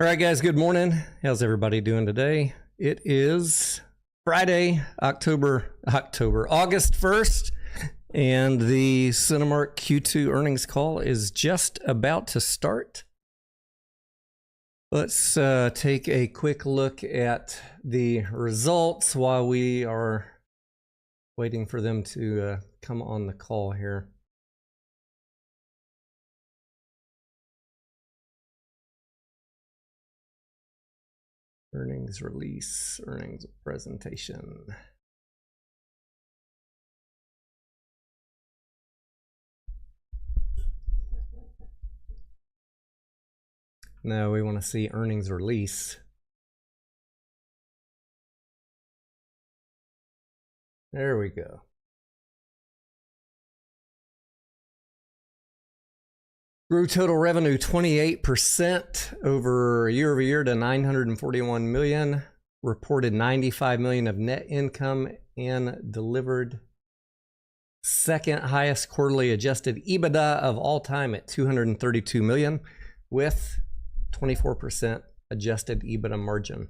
All right, guys, good morning. How's everybody doing today? It is Friday, August 1st, and the Cinemark Q2 earnings call is just about to start. Let's take a quick look at the results while we are waiting for them to come on the call here. Earnings release, earnings presentation. No, we want to see earnings release. There we go. Grew total revenue 28% year over year to $941 million. Reported $95 million of net income and delivered second highest quarterly adjusted EBITDA of all time at $232 million with 24% adjusted EBITDA margin.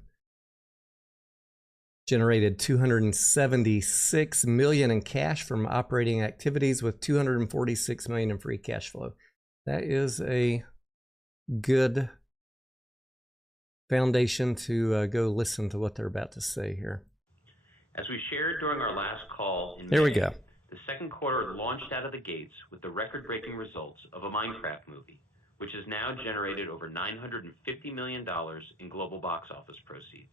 Generated $276 million in cash from operating activities with $246 million in free cash flow. That is a good foundation to go listen to what they're about to say here. As we shared during our last call in There we May, go. the second quarter launched out of the gates with the record-breaking results of a Minecraft movie, which has now generated over $950 million in global box office proceeds.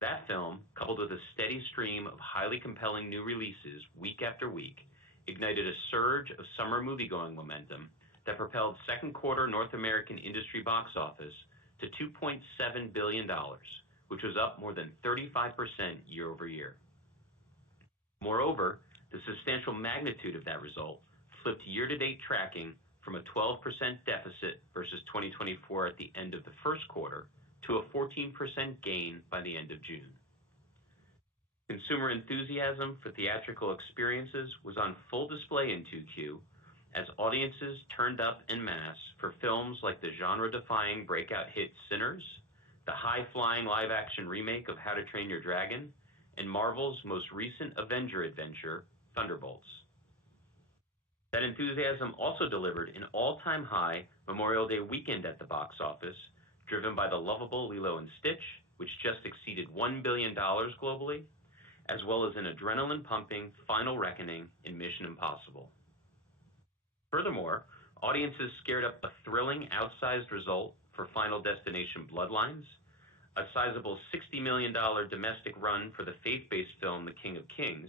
That film, coupled with a steady stream of highly compelling new releases week after week, ignited a surge of summer moviegoing momentum that propelled second quarter North American industry box office to $2.7 billion, which was up more than 35% year over year. Moreover, the substantial magnitude of that result flipped year-to-date tracking from a 12% deficit versus 2024 at the end of the first quarter to a 14% gain by the end of June. Consumer enthusiasm for theatrical experiences was on full display in 2Q as audiences turned up en masse for films like the genre-defying breakout hit Sinners, the high-flying live-action remake of How to Train Your Dragon, and Marvel's most recent Avenger adventure, Thunderbolts. That enthusiasm also delivered an all-time high Memorial Day weekend at the box office, driven by the lovable Lilo & Stitch, which just exceeded $1 billion globally, as well as an adrenaline-pumping Final Reckoning in Mission Impossible. Furthermore, audiences scared up a thrilling outsized result for Final Destination Bloodlines, a sizable $60 million domestic run for the faith-based film The King of Kings,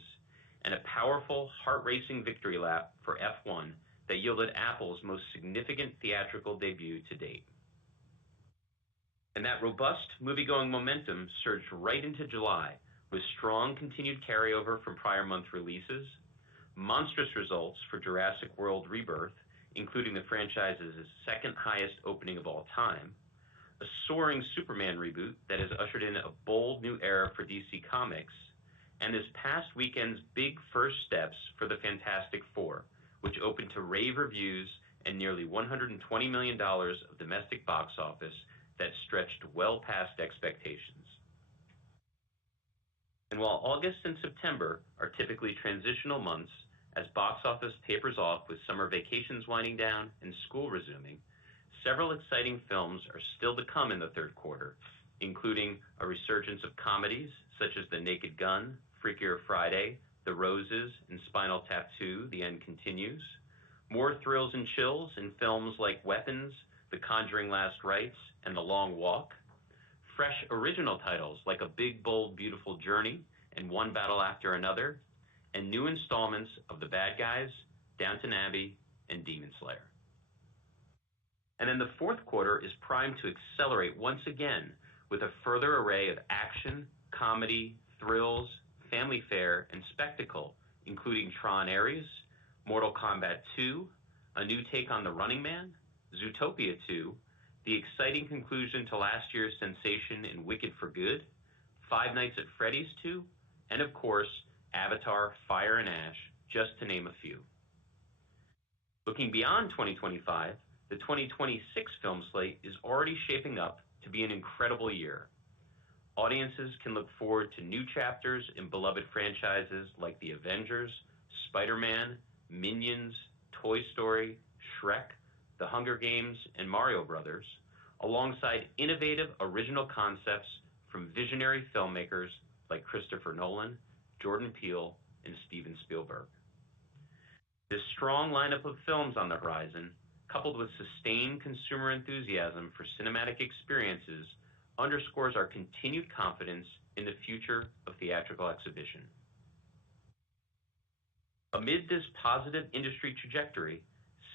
and a powerful, heart-racing victory lap for F1 that yielded Apple's most significant theatrical debut to date. And that robust moviegoing momentum surged right into July with strong continued carryover from prior month releases, monstrous results for Jurassic World Rebirth, including the franchise's second highest opening of all time, a soaring Superman reboot that has ushered in a bold new era for DC Comics, and this past weekend's big first steps for the Fantastic Four, which opened to rave reviews and nearly $120 million of domestic box office that stretched well past expectations. And while August and September are typically transitional months as box office tapers off with summer vacations winding down and school resuming, several exciting films are still to come in the third quarter, including a resurgence of comedies such as The Naked Gun, Freakier Friday, The Roses, and Spinal Tap 2, The End Continues, more thrills and chills in films like Weapons, The Conjuring Last Rites, and The Long Walk, fresh original titles like A Big, Bold, Beautiful Journey and One Battle After Another, and new installments of The Bad Guys, Downton Abbey, and Demon Slayer. And then the fourth quarter is primed to accelerate once again with a further array of action, comedy, thrills, family fare, and spectacle, including Tron Ares, Mortal Kombat 2, a new take on The Running Man, Zootopia 2, the exciting conclusion to last year's sensation in Wicked for Good, Five Nights at Freddy's 2, and of course, Avatar, Fire and Ash, just to name a few. Looking beyond 2025, the 2026 film slate is already shaping up to be an incredible year. Audiences can look forward to new chapters in beloved franchises like The Avengers, Spider-Man, Minions, Toy Story, Shrek, The Hunger Games, and Mario Brothers, alongside innovative original concepts from visionary filmmakers like Christopher Nolan, Jordan Peele, and Steven Spielberg. This strong lineup of films on the horizon, coupled with sustained consumer enthusiasm for cinematic experiences, underscores our continued confidence in the future of theatrical exhibition. Amid this positive industry trajectory,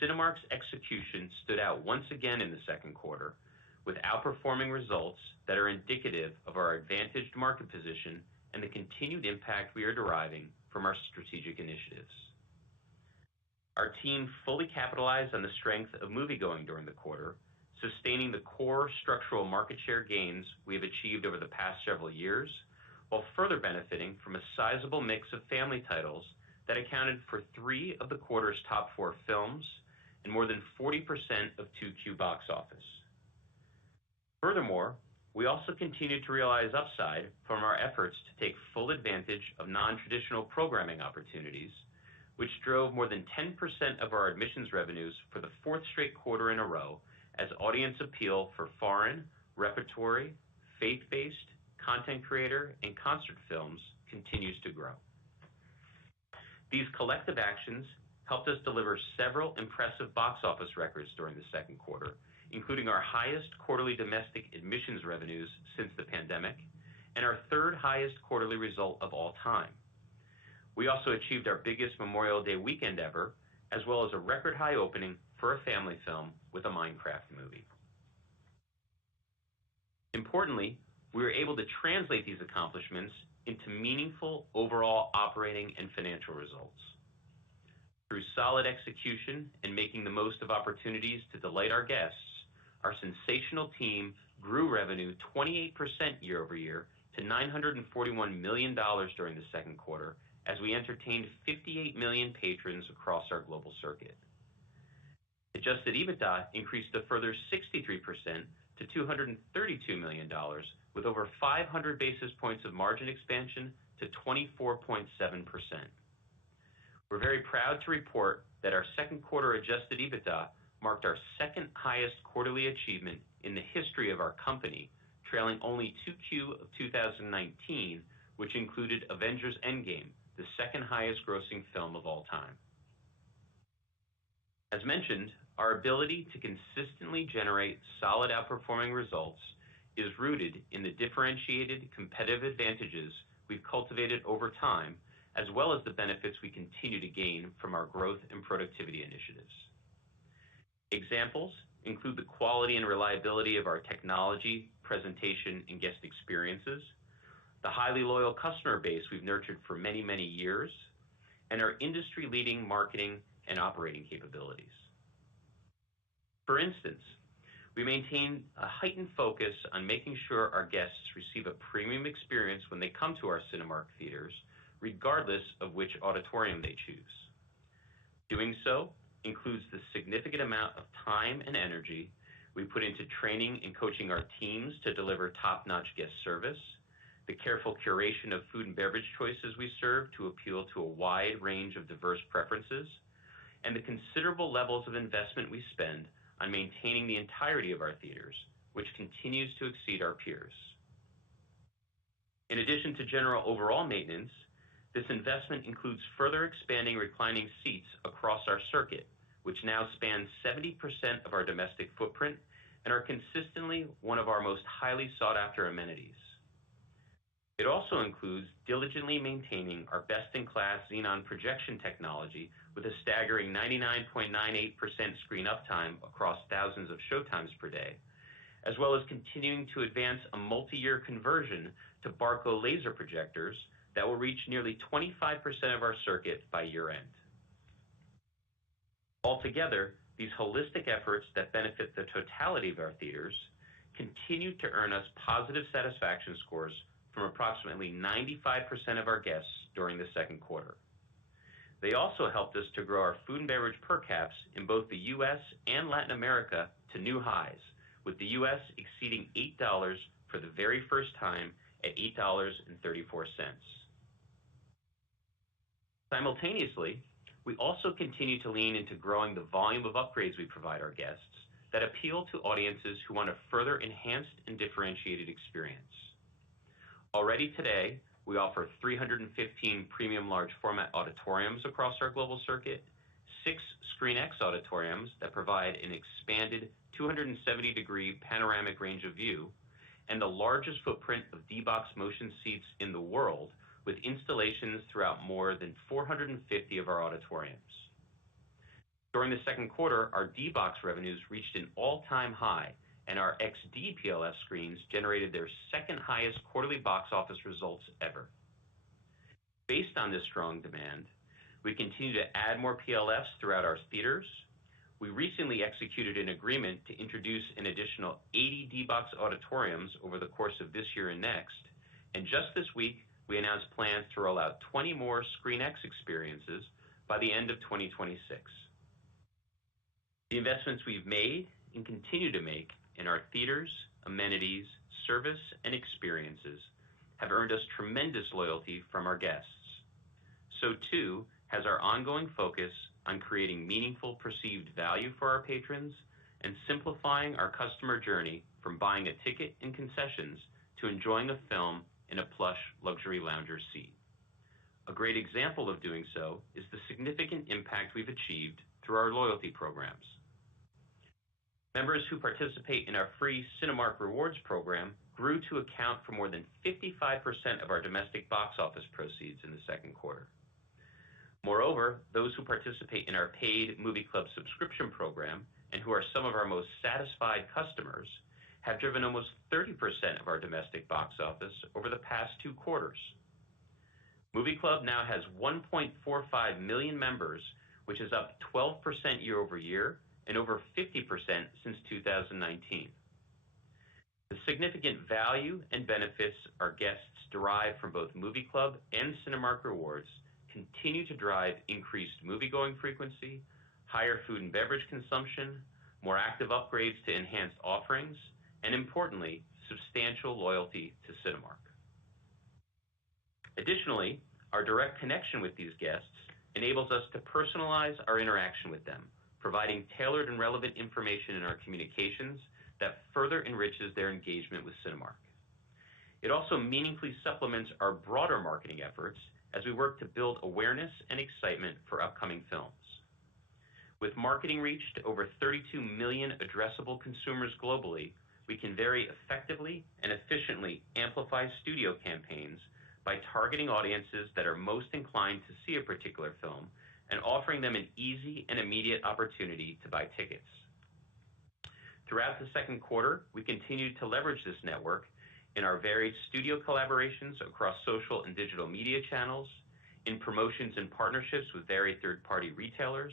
Cinemark's execution stood out once again in the second quarter, with outperforming results that are indicative of our advantaged market position and the continued impact we are deriving from our strategic initiatives. Our team fully capitalized on the strength of moviegoing during the quarter, sustaining the core structural market share gains we have achieved over the past several years, while further benefiting from a sizable mix of family titles that accounted for 3 of the quarter's top 4 films and more than 40% of 2Q box office. Furthermore, we also continued to realize upside from our efforts to take full advantage of non-traditional programming opportunities, which drove more than 10% of our admissions revenues for the 4th straight quarter in a row, as audience appeal for foreign, repertory, faith-based, content creator, and concert films continues to grow. These collective actions helped us deliver several impressive box office records during the second quarter, including our highest quarterly domestic admissions revenues since the pandemic and our 3rd highest quarterly result of all time. We also achieved our biggest Memorial Day weekend ever, as well as a record high opening for a family film with a Minecraft movie. Importantly, we were able to translate these accomplishments into meaningful overall operating and financial results. Through solid execution and making the most of opportunities to delight our guests, our sensational team grew revenue 28% year over year to $941 million during the second quarter, as we entertained 58 million patrons across our global circuit. Adjusted EBITDA increased a further 63% to $232 million, with over 500 basis points of margin expansion to 24.7%. We're very proud to report that our second quarter adjusted EBITDA marked our 2nd highest quarterly achievement in the history of our company, trailing only 2Q of 2019, which included Avengers Endgame, the 2nd highest grossing film of all time. As mentioned, our ability to consistently generate solid outperforming results is rooted in the differentiated competitive advantages we've cultivated over time, as well as the benefits we continue to gain from our growth and productivity initiatives. Examples include the quality and reliability of our technology, presentation, and guest experiences, the highly loyal customer base we've nurtured for many, many years, and our industry-leading marketing and operating capabilities. For instance, we maintain a heightened focus on making sure our guests receive a premium experience when they come to our Cinemark theaters, regardless of which auditorium they choose. Doing so includes the significant amount of time and energy we put into training and coaching our teams to deliver top-notch guest service, the careful curation of food and beverage choices we serve to appeal to a wide range of diverse preferences, and the considerable levels of investment we spend on maintaining the entirety of our theaters, which continues to exceed our peers. In addition to general overall maintenance, this investment includes further expanding reclining seats across our circuit, which now spans 70% of our domestic footprint and are consistently one of our most highly sought-after amenities. It also includes diligently maintaining our best-in-class xenon projection technology with a staggering 99.98% screen uptime across thousands of showtimes per day, as well as continuing to advance a multi-year conversion to Barco laser projectors that will reach nearly 25% of our circuit by year-end. Altogether, these holistic efforts that benefit the totality of our theaters continue to earn us positive satisfaction scores from approximately 95% of our guests during the second quarter. They also helped us to grow our food and beverage per caps in both the U.S. and Latin America to new highs, with the U.S. exceeding $8 for the very first time at $8.34. Simultaneously, we also continue to lean into growing the volume of upgrades we provide our guests that appeal to audiences who want a further enhanced and differentiated experience. Already today, we offer 315 premium large format auditoriums across our global circuit, 6 ScreenX auditoriums that provide an expanded 270-degree panoramic range of view, and the largest footprint of D-Box motion seats in the world, with installations throughout more than 450 of our auditoriums. During the second quarter, our D-Box revenues reached an all-time high, and our XD PLF screens generated their second highest quarterly box office results ever. Based on this strong demand, we continue to add more PLFs throughout our theaters. We recently executed an agreement to introduce an additional 80 D-Box auditoriums over the course of this year and next, and just this week, we announced plans to roll out 20 more ScreenX experiences by the end of 2026. The investments we've made and continue to make in our theaters, amenities, service, and experiences have earned us tremendous loyalty from our guests. So too has our ongoing focus on creating meaningful perceived value for our patrons and simplifying our customer journey from buying a ticket and concessions to enjoying a film in a plush luxury lounger seat. A great example of doing so is the significant impact we've achieved through our loyalty programs. Members who participate in our free Cinemark Rewards program grew to account for more than 55% of our domestic box office proceeds in the second quarter. Moreover, those who participate in our paid Movie Club subscription program and who are some of our most satisfied customers have driven almost 30% of our domestic box office over the past 2 quarters. Movie Club now has 1.45 million members, which is up 12% year over year and over 50% since 2019. The significant value and benefits our guests derive from both Movie Club and Cinemark Rewards continue to drive increased moviegoing frequency, higher food and beverage consumption, more active upgrades to enhanced offerings, and importantly, substantial loyalty to Cinemark. Additionally, our direct connection with these guests enables us to personalize our interaction with them, providing tailored and relevant information in our communications that further enriches their engagement with Cinemark. It also meaningfully supplements our broader marketing efforts as we work to build awareness and excitement for upcoming films. With marketing reach to over 32 million addressable consumers globally, we can very effectively and efficiently amplify studio campaigns by targeting audiences that are most inclined to see a particular film and offering them an easy and immediate opportunity to buy tickets. Throughout the second quarter, we continued to leverage this network in our varied studio collaborations across social and digital media channels, in promotions and partnerships with varied third-party retailers,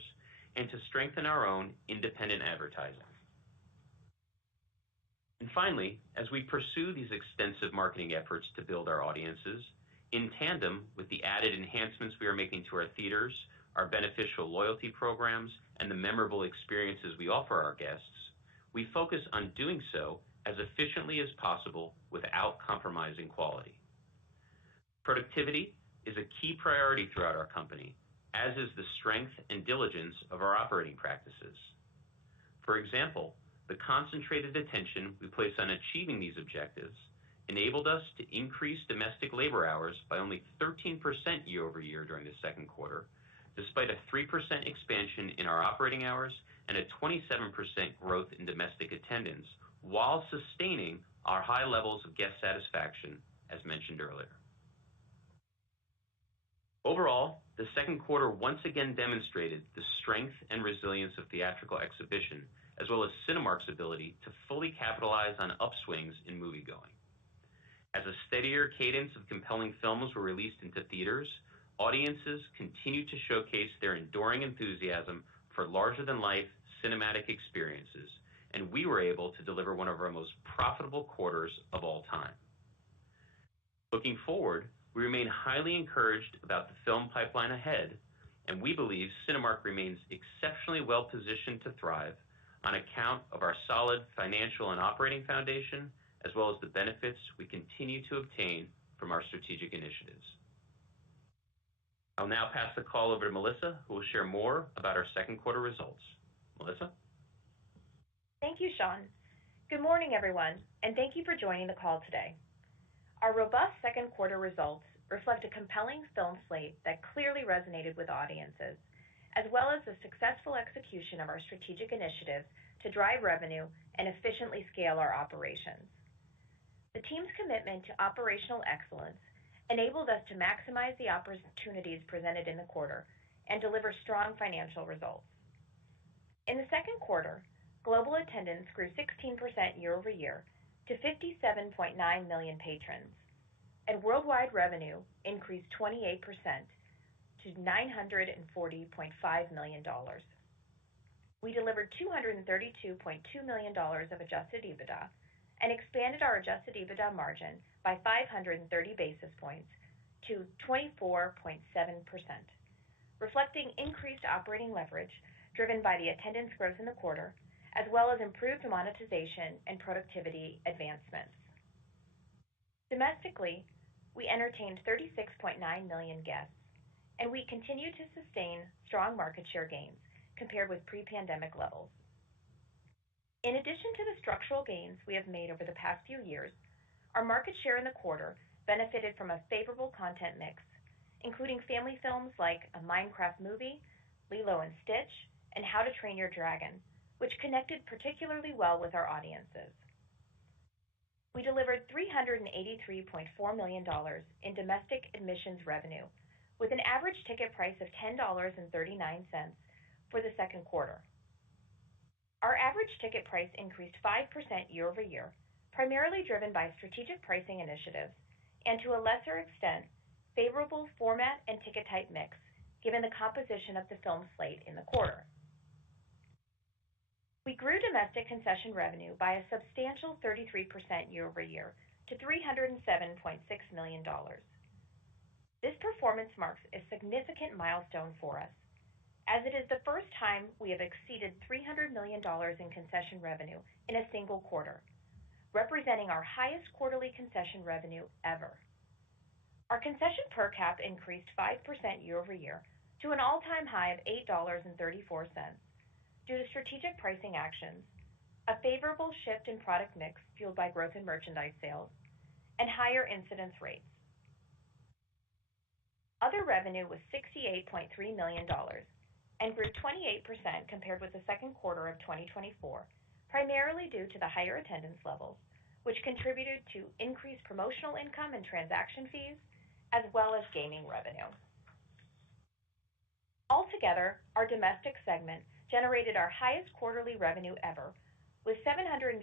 and to strengthen our own independent advertising. And finally, as we pursue these extensive marketing efforts to build our audiences, in tandem with the added enhancements we are making to our theaters, our beneficial loyalty programs, and the memorable experiences we offer our guests, we focus on doing so as efficiently as possible without compromising quality. Productivity is a key priority throughout our company, as is the strength and diligence of our operating practices. For example, the concentrated attention we place on achieving these objectives enabled us to increase domestic labor hours by only 13% year over year during the second quarter, despite a 3% expansion in our operating hours and a 27% growth in domestic attendance, while sustaining our high levels of guest satisfaction, as mentioned earlier. Overall, the second quarter once again demonstrated the strength and resilience of theatrical exhibition, as well as Cinemark's ability to fully capitalize on upswings in moviegoing. As a steadier cadence of compelling films were released into theaters, audiences continued to showcase their enduring enthusiasm for larger-than-life cinematic experiences, and we were able to deliver one of our most profitable quarters of all time. Looking forward, we remain highly encouraged about the film pipeline ahead, and we believe Cinemark remains exceptionally well positioned to thrive on account of our solid financial and operating foundation, as well as the benefits we continue to obtain from our strategic initiatives. I'll now pass the call over to Melissa, who will share more about our second quarter results. Melissa? Thank you, Sean. Good morning, everyone, and thank you for joining the call today. Our robust second quarter results reflect a compelling film slate that clearly resonated with audiences, as well as the successful execution of our strategic initiatives to drive revenue and efficiently scale our operations. The team's commitment to operational excellence enabled us to maximize the opportunities presented in the quarter and deliver strong financial results. In the second quarter, global attendance grew 16% year over year to 57.9 million patrons, and worldwide revenue increased 28% to $940.5 million. We delivered $232.2 million of adjusted EBITDA and expanded our adjusted EBITDA margin by 530 basis points to 24.7%, reflecting increased operating leverage driven by the attendance growth in the quarter, as well as improved monetization and productivity advancements. Domestically, we entertained 36.9 million guests, and we continue to sustain strong market share gains compared with pre-pandemic levels. In addition to the structural gains we have made over the past few years, our market share in the quarter benefited from a favorable content mix, including family films like A Minecraft Movie, Lilo and Stitch, and How to Train Your Dragon, which connected particularly well with our audiences. We delivered $383.4 million in domestic admissions revenue, with an average ticket price of $10.39 for the second quarter. Our average ticket price increased 5% year over year, primarily driven by strategic pricing initiatives and, to a lesser extent, favorable format and ticket type mix, given the composition of the film slate in the quarter. We grew domestic concession revenue by a substantial 33% year over year to $307.6 million. This performance marks a significant milestone for us, as it is the first time we have exceeded $300 million in concession revenue in a single quarter, representing our highest quarterly concession revenue ever. Our concession per cap increased 5% year over year to an all-time high of $8.34 due to strategic pricing actions, a favorable shift in product mix fueled by growth in merchandise sales, and higher incidence rates. Other revenue was $68.3 million and grew 28% compared with the second quarter of 2024, primarily due to the higher attendance levels, which contributed to increased promotional income and transaction fees, as well as gaming revenue. Altogether, our domestic segment generated our highest quarterly revenue ever, with $759.3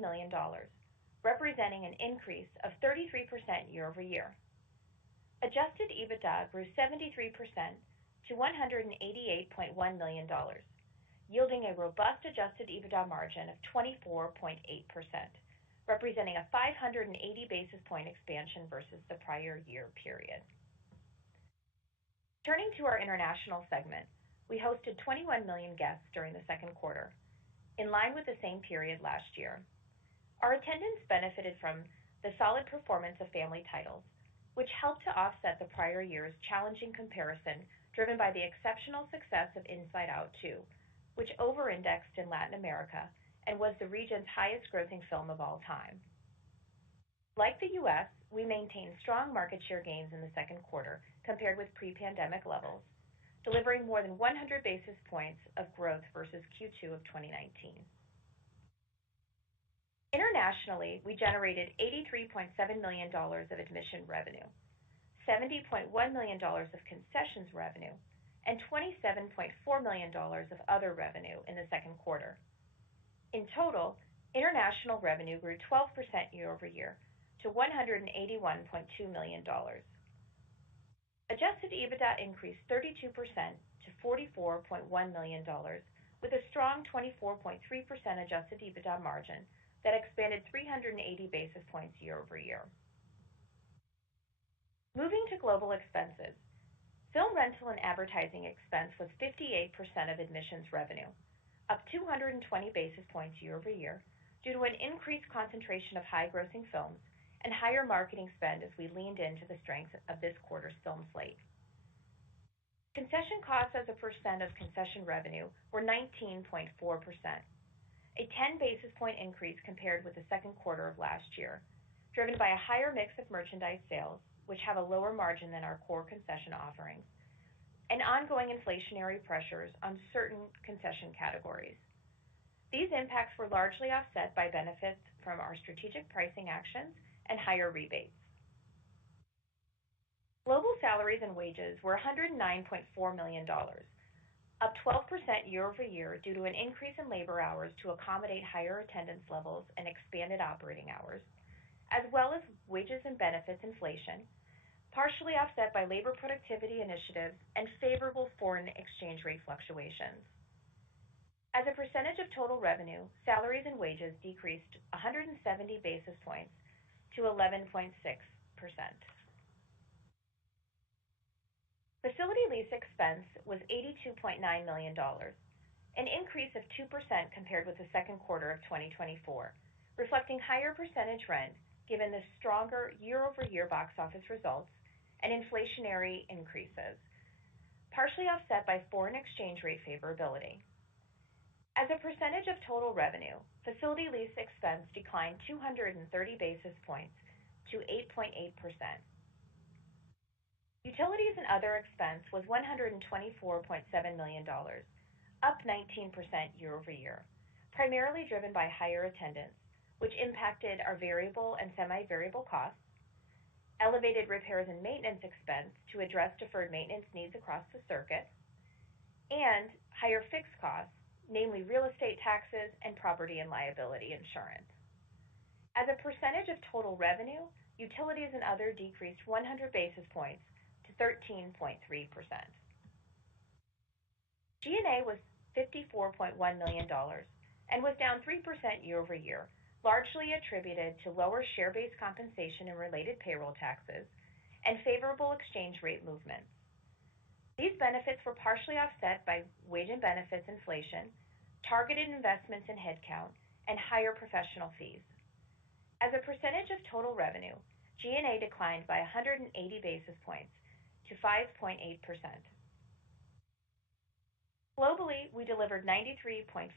million, representing an increase of 33% year over year. Adjusted EBITDA grew 73% to $188.1 million, yielding a robust adjusted EBITDA margin of 24.8%, representing a 580 basis point expansion versus the prior year period. Turning to our international segment, we hosted 21 million guests during the second quarter, in line with the same period last year. Our attendance benefited from the solid performance of family titles, which helped to offset the prior year's challenging comparison driven by the exceptional success of Inside Out 2, which over-indexed in Latin America and was the region's highest grossing film of all time. Like the U.S., we maintained strong market share gains in the second quarter compared with pre-pandemic levels, delivering more than 100 basis points of growth versus Q2 of 2019. Internationally, we generated $83.7 million of admission revenue, $70.1 million of concessions revenue, and $27.4 million of other revenue in the second quarter. In total, international revenue grew 12% year over year to $181.2 million. Adjusted EBITDA increased 32% to $44.1 million, with a strong 24.3% adjusted EBITDA margin that expanded 380 basis points year over year. Moving to global expenses, film rental and advertising expense was 58% of admissions revenue, up 220 basis points year over year due to an increased concentration of high-grossing films and higher marketing spend as we leaned into the strength of this quarter's film slate. Concession costs as a percent of concession revenue were 19.4%, a 10 basis point increase compared with the second quarter of last year, driven by a higher mix of merchandise sales, which have a lower margin than our core concession offerings, and ongoing inflationary pressures on certain concession categories. These impacts were largely offset by benefits from our strategic pricing actions and higher rebates. Global salaries and wages were $109.4 million, up 12% year over year due to an increase in labor hours to accommodate higher attendance levels and expanded operating hours, as well as wages and benefits inflation, partially offset by labor productivity initiatives and favorable foreign exchange rate fluctuations. As a percentage of total revenue, salaries and wages decreased 170 basis points to 11.6%. Facility lease expense was $82.9 million, an increase of 2% compared with the second quarter of 2024, reflecting higher percentage rent given the stronger year-over-year box office results and inflationary increases, partially offset by foreign exchange rate favorability. As a percentage of total revenue, facility lease expense declined 230 basis points to 8.8%. Utilities and other expense was $124.7 million, up 19% year over year, primarily driven by higher attendance, which impacted our variable and semi-variable costs, elevated repairs and maintenance expense to address deferred maintenance needs across the circuit, and higher fixed costs, namely real estate taxes and property and liability insurance. As a percentage of total revenue, utilities and other decreased 100 basis points to 13.3%. G&A was $54.1 million and was down 3% year over year, largely attributed to lower share-based compensation and related payroll taxes and favorable exchange rate movements. These benefits were partially offset by wage and benefits inflation, targeted investments in headcount, and higher professional fees. As a percentage of total revenue, G&A declined by 180 basis points to 5.8%. Globally, we delivered $93.5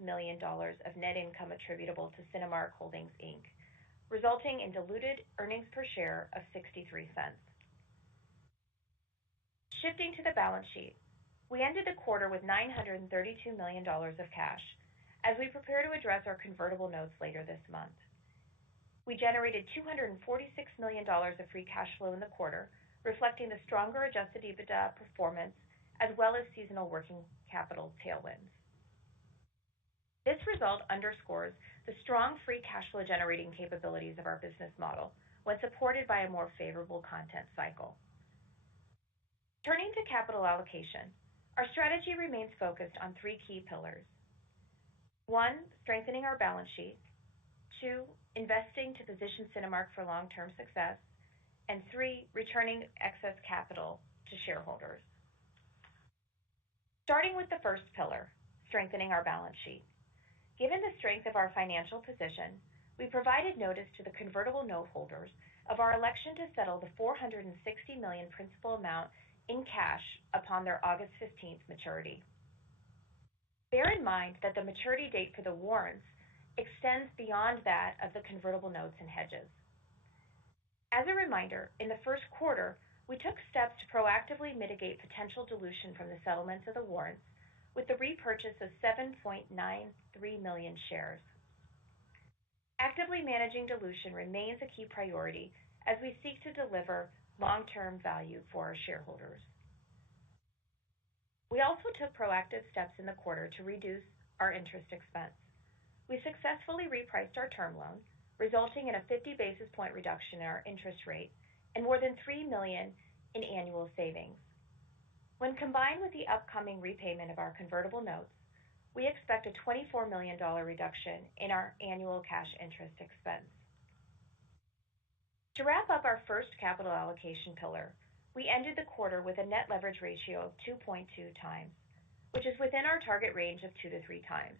million of net income attributable to Cinemark Holdings, Inc., resulting in diluted earnings per share of 63 cents. Shifting to the balance sheet, we ended the quarter with $932 million of cash as we prepare to address our convertible notes later this month. We generated $246 million of free cash flow in the quarter, reflecting the stronger adjusted EBITDA performance as well as seasonal working capital tailwinds. This result underscores the strong free cash flow generating capabilities of our business model when supported by a more favorable content cycle. Turning to capital allocation, our strategy remains focused on three key pillars. 1, strengthening our balance sheet. 2, investing to position Cinemark for long-term success. And 3, returning excess capital to shareholders. Starting with the first pillar, strengthening our balance sheet. Given the strength of our financial position, we provided notice to the convertible note holders of our election to settle the $460 million principal amount in cash upon their August 15th maturity. Bear in mind that the maturity date for the warrants extends beyond that of the convertible notes and hedges. As a reminder, in the first quarter, we took steps to proactively mitigate potential dilution from the settlements of the warrants with the repurchase of 7.93 million shares. Actively managing dilution remains a key priority as we seek to deliver long-term value for our shareholders. We also took proactive steps in the quarter to reduce our interest expense. We successfully repriced our term loan, resulting in a 50 basis point reduction in our interest rate and more than $3 million in annual savings. When combined with the upcoming repayment of our convertible notes, we expect a $24 million reduction in our annual cash interest expense. To wrap up our first capital allocation pillar, we ended the quarter with a net leverage ratio of 2.2 times, which is within our target range of 2 to 3 times.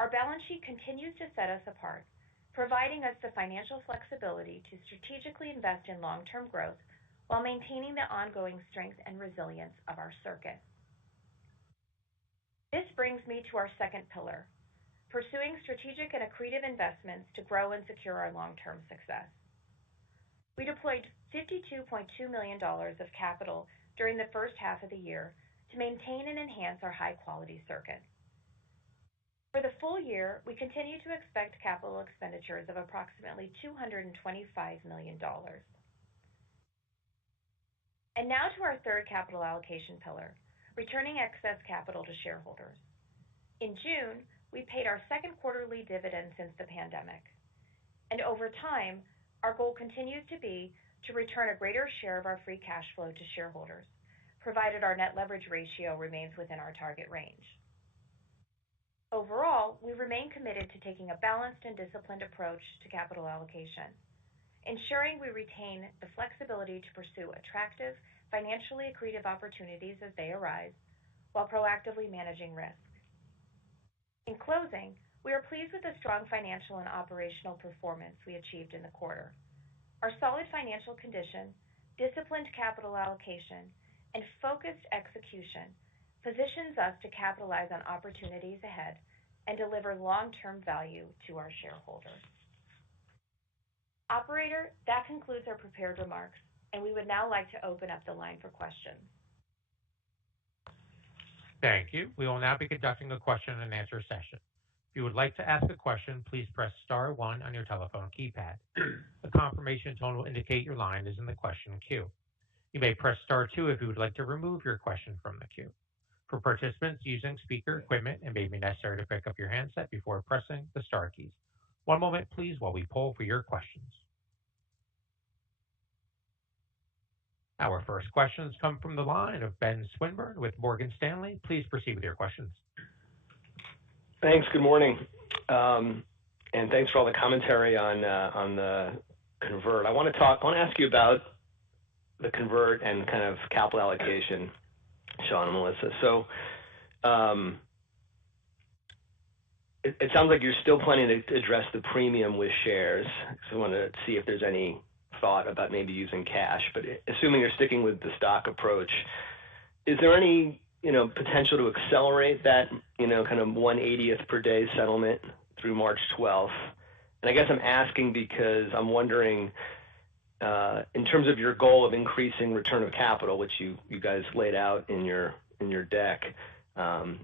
Our balance sheet continues to set us apart, providing us the financial flexibility to strategically invest in long-term growth while maintaining the ongoing strength and resilience of our circuit. This brings me to our second pillar, pursuing strategic and accretive investments to grow and secure our long-term success. We deployed $52.2 million of capital during the first half of the year to maintain and enhance our high-quality circuit. For the full year, we continue to expect capital expenditures of approximately $225 million. And now to our third capital allocation pillar, returning excess capital to shareholders. In June, we paid our second quarterly dividend since the pandemic. And over time, our goal continues to be to return a greater share of our free cash flow to shareholders, provided our net leverage ratio remains within our target range. Overall, we remain committed to taking a balanced and disciplined approach to capital allocation, ensuring we retain the flexibility to pursue attractive, financially accretive opportunities as they arise, while proactively managing risk. In closing, we are pleased with the strong financial and operational performance we achieved in the quarter. Our solid financial condition, disciplined capital allocation, and focused execution positions us to capitalize on opportunities ahead and deliver long-term value to our shareholders. Operator, that concludes our prepared remarks, and we would now like to open up the line for questions. Thank you. We will now be conducting a question and answer session. If you would like to ask a question, please press star one on your telephone keypad. A confirmation tone will indicate your line is in the question queue. You may press star two if you would like to remove your question from the queue. For participants using speaker equipment, it may be necessary to pick up your handset before pressing the star keys. One moment, please, while we poll for your questions. Our first questions come from the line of Ben Swinburne with Morgan Stanley. Please proceed with your questions. Thanks. Good morning, and thanks for all the commentary on the convert. I want to ask you about the convert and kind of capital allocation, Sean and Melissa. So, it sounds like you're still planning to address the premium with shares. So I want to see if there's any thought about maybe using cash. But assuming you're sticking with the stock approach, is there any potential to accelerate that kind of 1/80th per day settlement through March 12th? And I guess I'm asking because I'm wondering, in terms of your goal of increasing return of capital, which you guys laid out in your deck, do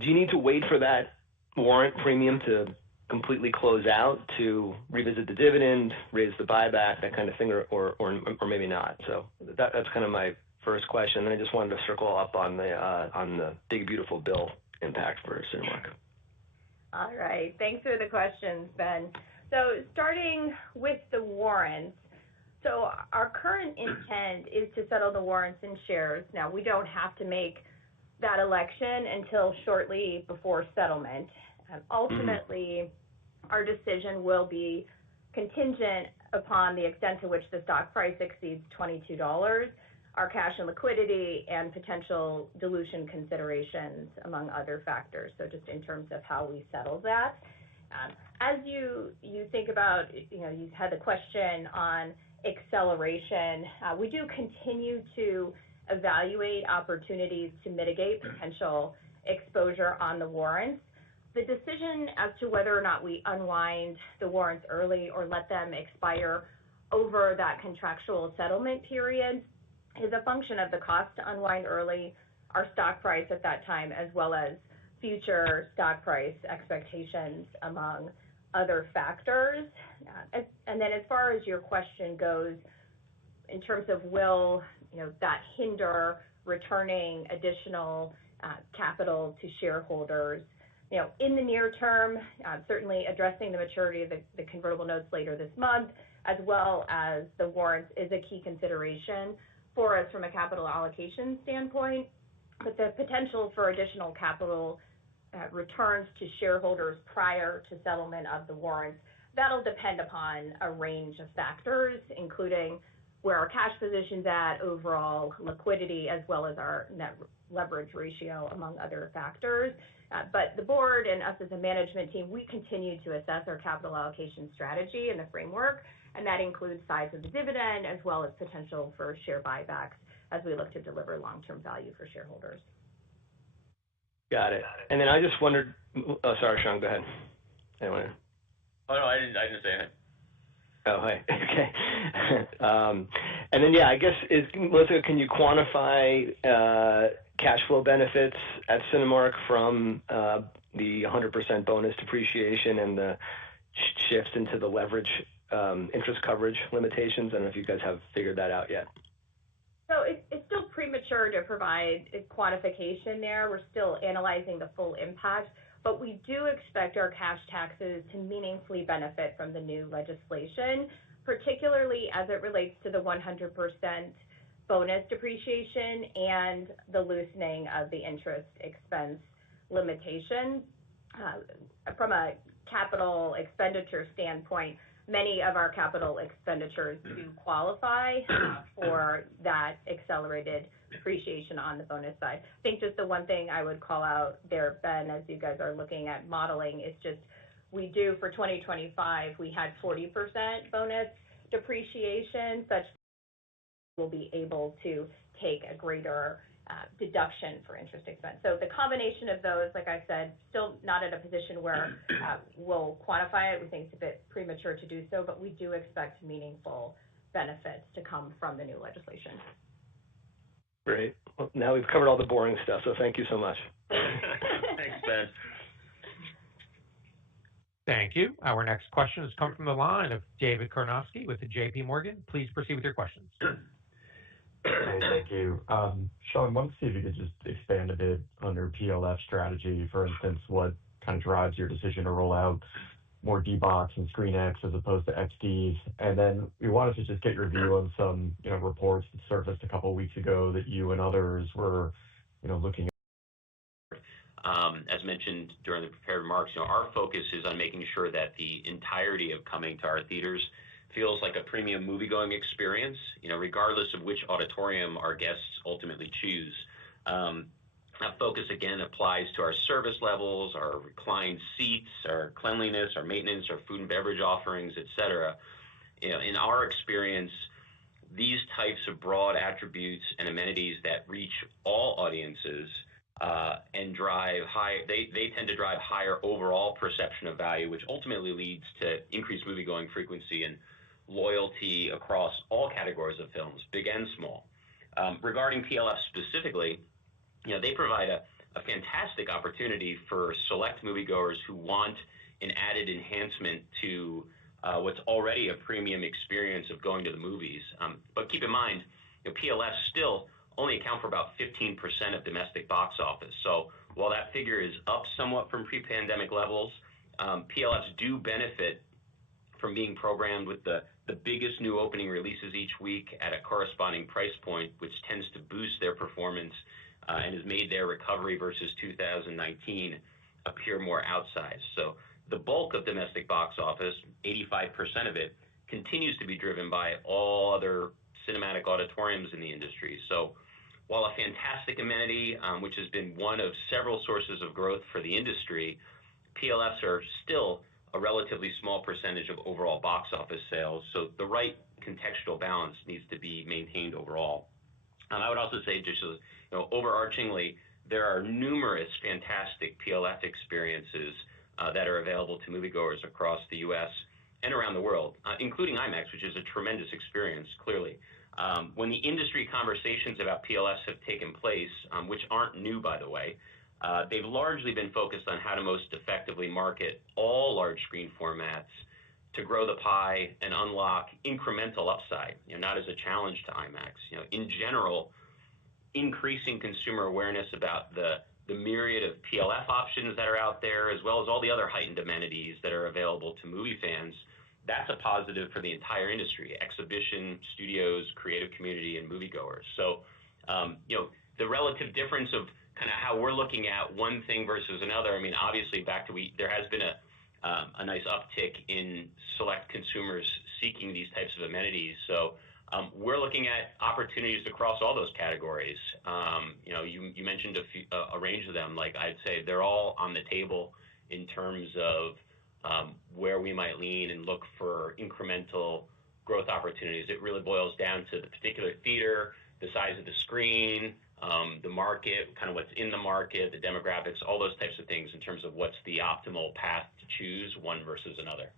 you need to wait for that warrant premium to completely close out to revisit the dividend, raise the buyback, that kind of thing, or maybe not? So that's kind of my first question. And I just wanted to circle up on the big beautiful bill impact for Cinemark. All right. Thanks for the questions, Ben. So starting with the warrants. So our current intent is to settle the warrants in shares. Now, we don't have to make that election until shortly before settlement. Ultimately, our decision will be contingent upon the extent to which the stock price exceeds $22, our cash and liquidity, and potential dilution considerations, among other factors. So just in terms of how we settle that. As you think about, you had the question on acceleration. We do continue to evaluate opportunities to mitigate potential exposure on the warrants. The decision as to whether or not we unwind the warrants early or let them expire over that contractual settlement period is a function of the cost to unwind early, our stock price at that time, as well as future stock price expectations, among other factors. And then as far as your question goes, in terms of will that hinder returning additional capital to shareholders, in the near term, certainly addressing the maturity of the convertible notes later this month, as well as the warrants, is a key consideration for us from a capital allocation standpoint. But the potential for additional capital returns to shareholders prior to settlement of the warrants, that'll depend upon a range of factors, including where our cash position's at, overall liquidity, as well as our net leverage ratio, among other factors. But the board and us as a management team, we continue to assess our capital allocation strategy and the framework, and that includes size of the dividend as well as potential for share buybacks as we look to deliver long-term value for shareholders. Got it. And then I just wondered, oh, sorry, Sean, go ahead. Anyone? Oh, no, I didn't say anything. Oh, hi. Okay. And then, yeah, I guess, Melissa, can you quantify cash flow benefits at Cinemark from the 100% bonus depreciation and the shifts into the leverage interest coverage limitations? I don't know if you guys have figured that out yet. So it's still premature to provide a quantification there. We're still analyzing the full impact, but we do expect our cash taxes to meaningfully benefit from the new legislation, particularly as it relates to the 100% bonus depreciation and the loosening of the interest expense limitation. From a capital expenditure standpoint, many of our capital expenditures do qualify for that accelerated depreciation on the bonus side. I think just the one thing I would call out there, Ben, as you guys are looking at modeling, is just we do for 2025, we had 40% bonus depreciation, such we'll be able to take a greater deduction for interest expense. So the combination of those, like I said, still not at a position where we'll quantify it. We think it's a bit premature to do so, but we do expect meaningful benefits to come from the new legislation. Great. Well, now we've covered all the boring stuff, so thank you so much. Thanks, Ben. Thank you. Our next question has come from the line of David Karnovsky with the J.P. Morgan. Please proceed with your questions. Hey, thank you. Sean, I wanted to see if you could just expand a bit on your PLF strategy. For instance, what kind of drives your decision to roll out more D-Box and ScreenX as opposed to XDs? And then we wanted to just get your view on some reports that surfaced a couple of weeks ago that you and others were looking at. As mentioned during the prepared remarks, our focus is on making sure that the entirety of coming to our theaters feels like a premium movie-going experience, regardless of which auditorium our guests ultimately choose. That focus, again, applies to our service levels, our reclined seats, our cleanliness, our maintenance, our food and beverage offerings, et cetera. In our experience, these types of broad attributes and amenities that reach all audiences and drive they tend to drive higher overall perception of value, which ultimately leads to increased movie-going frequency and loyalty across all categories of films, big and small. Regarding PLF specifically, they provide a fantastic opportunity for select moviegoers who want an added enhancement to what's already a premium experience of going to the movies. But keep in mind, PLFs still only account for about 15% of domestic box office. So while that figure is up somewhat from pre-pandemic levels, PLFs do benefit from being programmed with the biggest new opening releases each week at a corresponding price point, which tends to boost their performance and has made their recovery versus 2019 appear more outsized. So the bulk of domestic box office, 85% of it, continues to be driven by all other cinematic auditoriums in the industry. So while a fantastic amenity, which has been one of several sources of growth for the industry, PLFs are still a relatively small percentage of overall box office sales. So the right contextual balance needs to be maintained overall. I would also say, just overarchingly, there are numerous fantastic PLF experiences that are available to moviegoers across the U.S. and around the world, including IMAX, which is a tremendous experience, clearly. When the industry conversations about PLFs have taken place, which aren't new, by the way, they've largely been focused on how to most effectively market all large screen formats to grow the pie and unlock incremental upside, not as a challenge to IMAX. In general, increasing consumer awareness about the myriad of PLF options that are out there, as well as all the other heightened amenities that are available to movie fans, that's a positive for the entire industry, exhibition, studios, creative community, and moviegoers. So, the relative difference of kind of how we're looking at one thing versus another, obviously there has been a nice uptick in select consumers seeking these types of amenities. So We're looking at opportunities across all those categories. You mentioned a range of them. Like I'd say they're all on the table in terms of where we might lean and look for incremental growth opportunities. It really boils down to the particular theater, the size of the screen, the market, kind of what's in the market, the demographics, all those types of things in terms of what's the optimal path to choose one versus another.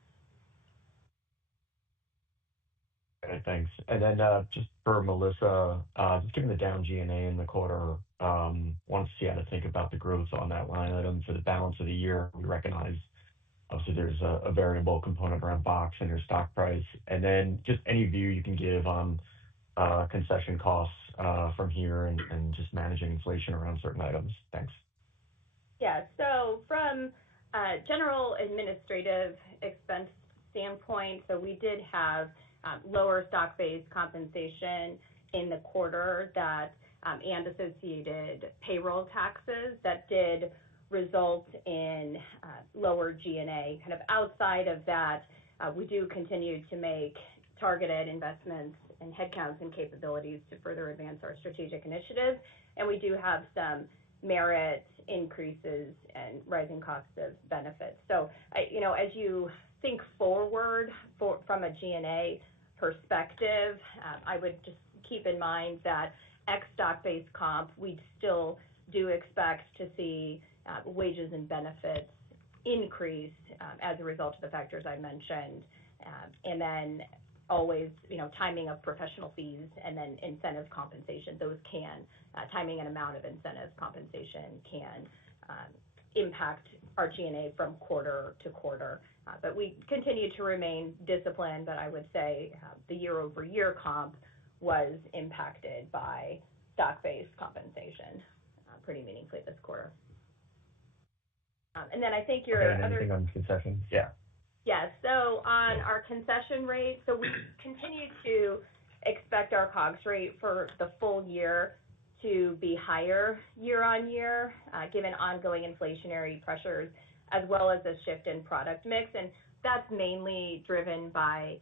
Okay, thanks. And then just for Melissa, just given the down G&A in the quarter, wanted to see how to think about the growth on that line item for the balance of the year. We recognize, obviously, there's a variable component around box and your stock price. And then just any view you can give on concession costs from here and just managing inflation around certain items. Thanks. Yeah. So from a general administrative expense standpoint, so we did have lower stock-based compensation in the quarter that and associated payroll taxes that did result in lower G&A. Kind of outside of that, we do continue to make targeted investments in headcounts and capabilities to further advance our strategic initiatives, and we do have some merit increases and rising costs of benefits. So, as you think forward from a G&A perspective, I would just keep in mind that ex stock-based comp, we still do expect to see wages and benefits increase as a result of the factors I mentioned, and then always, timing of professional fees and then incentive compensation. Those timing and amount of incentive compensation can impact our G&A from quarter to quarter. But we continue to remain disciplined, but I would say the year-over-year comp was impacted by stock-based compensation pretty meaningfully this quarter. And then I think your other... Anything on concessions? Yeah. Yes. So on our concession rate, so we continue to expect our COGS rate for the full year to be higher year on year, given ongoing inflationary pressures, as well as a shift in product mix. And that's mainly driven by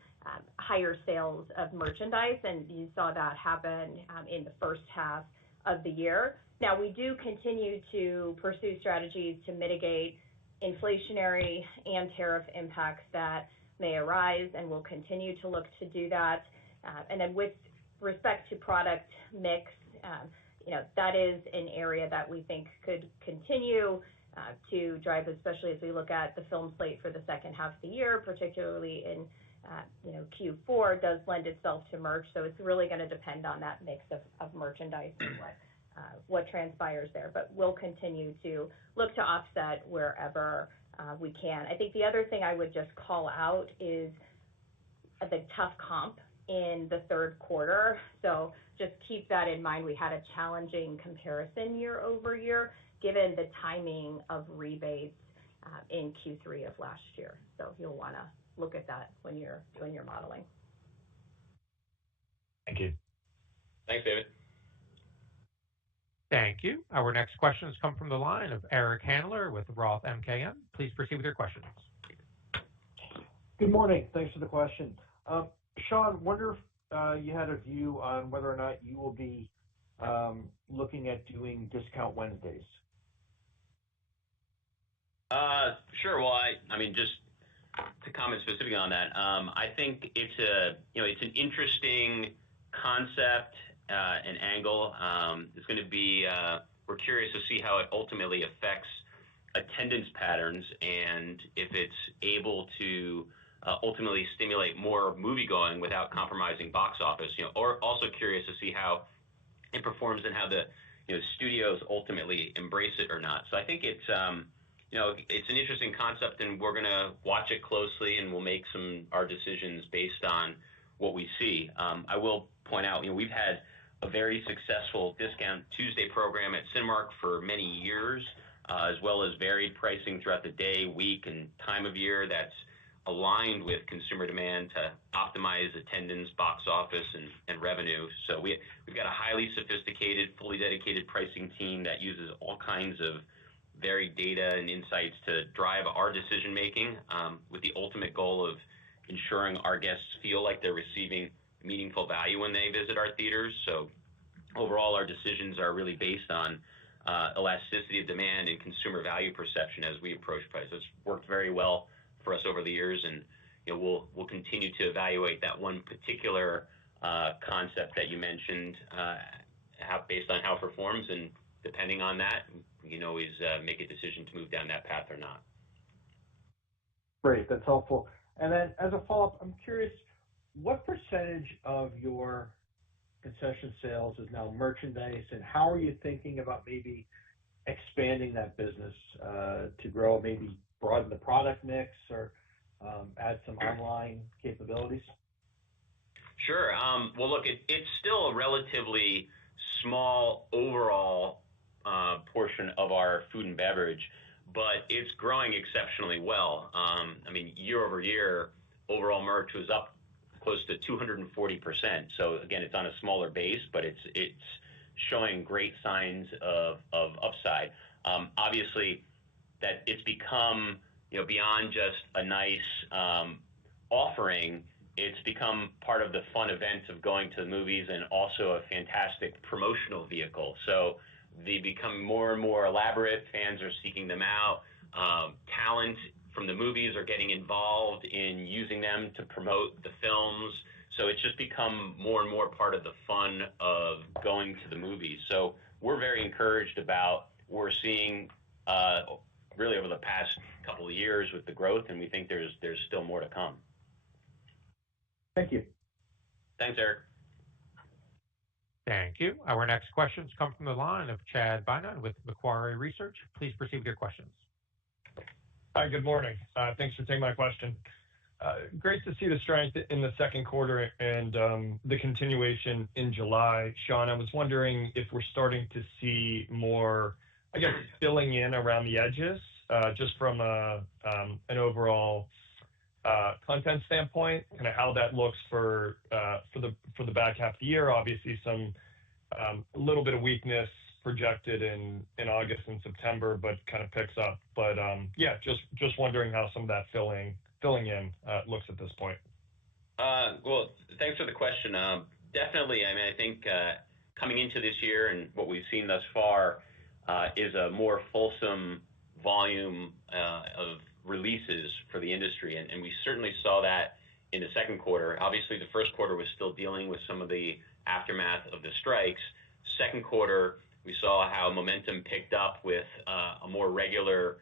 higher sales of merchandise, and you saw that happen in the first half of the year. Now, we do continue to pursue strategies to mitigate inflationary and tariff impacts that may arise, and we'll continue to look to do that. And then with respect to product mix, that is an area that we think could continue to drive, especially as we look at the film slate for the second half of the year, particularly in Q4 does lend itself to merch. So it's really going to depend on that mix of merchandise and what transpires there. But we'll continue to look to offset wherever we can. I think the other thing I would just call out is the tough comp in the third quarter. So just keep that in mind. We had a challenging comparison year over year, given the timing of rebates in Q3 of last year. So you'll want to look at that when you're modeling. Thank you. Thanks, David. Thank you. Our next questions come from the line of Eric Handler with Roth MKM. Please proceed with your questions. Good morning. Thanks for the question. Sean, wonder if you had a view on whether or not you will be looking at doing discount Wednesdays. Sure. Well, I mean, just to comment specifically on that, I think it's an interesting concept and angle. It's going to be we're curious to see how it ultimately affects attendance patterns and if it's able to ultimately stimulate more movie going without compromising box office. Or also curious to see how it performs and how the studios ultimately embrace it or not. So I think it's it's an interesting concept, and we're going to watch it closely, and we'll make our decisions based on what we see. I will point out, we've had a very successful Discount Tuesday program at Cinemark for many years, as well as varied pricing throughout the day, week, and time of year that's aligned with consumer demand to optimize attendance, box office, and revenue. So we've got a highly sophisticated, fully dedicated pricing team that uses all kinds of varied data and insights to drive our decision making, with the ultimate goal of ensuring our guests feel like they're receiving meaningful value when they visit our theaters. So overall, our decisions are really based on elasticity of demand and consumer value perception as we approach price. It's worked very well for us over the years, and we'll continue to evaluate that one particular concept that you mentioned, based on how it performs, and depending on that, we can always make a decision to move down that path or not. Great, that's helpful. And then as a follow-up, I'm curious, what percentage of your concession sales is now merchandise, and how are you thinking about maybe expanding that business to grow, maybe broaden the product mix or add some online capabilities? Sure. Well, look, it's still a relatively small overall portion of our food and beverage, but it's growing exceptionally well. I mean, year over year, overall merch was up close to 240%. So again, it's on a smaller base, but it's showing great signs of upside. Obviously, that it's become beyond just a nice offering. It's become part of the fun events of going to the movies, and also a fantastic promotional vehicle. So they become more and more elaborate. Fans are seeking them out. Talent from the movies are getting involved in using them to promote the films. So it's just become more and more part of the fun of going to the movies. So we're very encouraged about what we're seeing really over the past couple of years with the growth, and we think there's still more to come. Thank you. Thanks, Eric. Thank you. Our next questions come from the line of Chad Beynon with Macquarie Research. Please proceed with your questions. Hi, good morning. Thanks for taking my question. Great to see the strength in the second quarter and the continuation in July. Sean, I was wondering if we're starting to see more, I guess, filling in around the edges, just from an overall content standpoint, kind of how that looks for the back half of the year. Obviously, some a little bit of weakness projected in August and September, but kind of picks up. But yeah, just wondering how some of that filling in looks at this point. Well, thanks for the question. Definitely, I mean, I think coming into this year and what we've seen thus far is a more fulsome volume of releases for the industry, and we certainly saw that in the second quarter. Obviously, the first quarter was still dealing with some of the aftermath of the strikes. Second quarter, we saw how momentum picked up with a more regular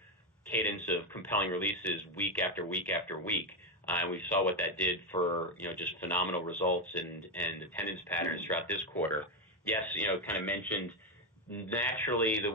cadence of compelling releases week after week after week. And we saw what that did for just phenomenal results and attendance patterns throughout this quarter. Yes, kind of mentioned naturally the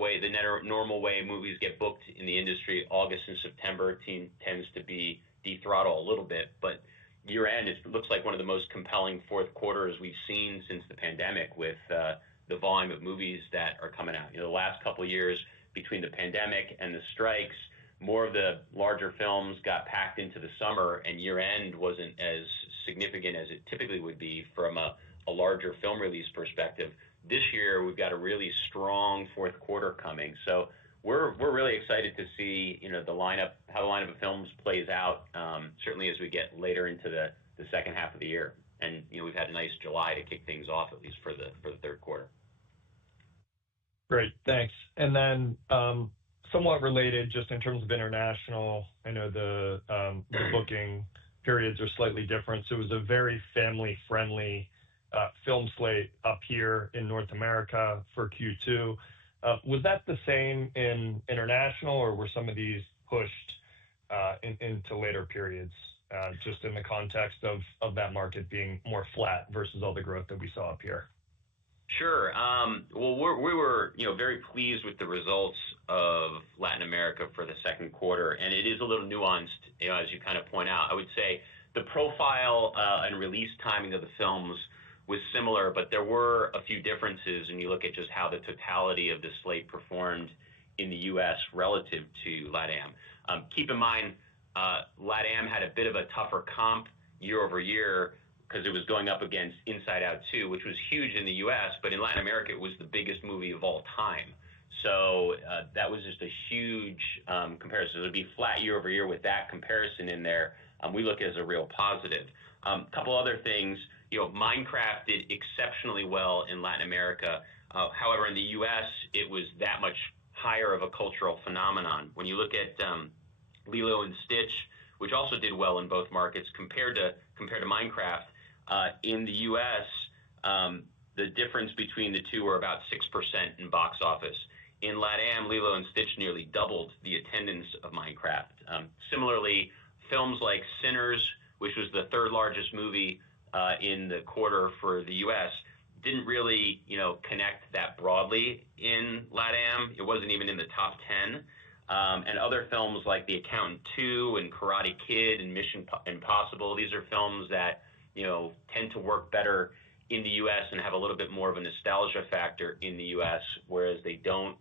normal way movies get booked in the industry, August and September tends to be dethrottle a little bit, but year end, it looks like one of the most compelling fourth quarters we've seen since the pandemic, with the volume of movies that are coming out. The last couple of years between the pandemic and the strikes, more of the larger films got packed into the summer, and year end wasn't as significant as it typically would be from a larger film release perspective. This year, we've got a really strong fourth quarter coming, so we're really excited to see how the lineup of films plays out. Certainly, as we get later into the second half of the year, and we've had a nice July to kick things off, at least for the third quarter. Great, thanks. And then somewhat related, just in terms of international, I know the booking periods are slightly different. So it was a very family-friendly film slate up here in North America for Q2. Was that the same in international, or were some of these pushed into later periods, just in the context of that market being more flat versus all the growth that we saw up here? Sure. Well, we were very pleased with the results of Latin America for the second quarter, and it is a little nuanced, as you kind of point out. I would say the profile and release timing of the films was similar, but there were a few differences when you look at just how the totality of the slate performed in the U.S. relative to LATAM. Keep in mind, LATAM had a bit of a tougher comp year over year because it was going up against Inside Out 2, which was huge in the U.S., but in Latin America, it was the biggest movie of all time. So that was just a huge comparison. It would be flat year over year with that comparison in there. We look as a real positive. A couple other things. Minecraft did exceptionally well in Latin America. However, in the U.S., it was that much higher of a cultural phenomenon. When you look at Lilo and Stitch, which also did well in both markets compared to Minecraft, in the U.S., the difference between the two were about 6% in box office. In LATAM, Lilo and Stitch nearly doubled the attendance of Minecraft. Similarly, films like Sinners, which was the third largest movie in the quarter for the U.S., didn't really, connect that broadly in LATAM. It wasn't even in the top 10. And other films like The Accountant 2 and Karate Kid and Mission Impossible, these are films that, tend to work better in the U.S. and have a little bit more of a nostalgia factor in the U.S., whereas they don't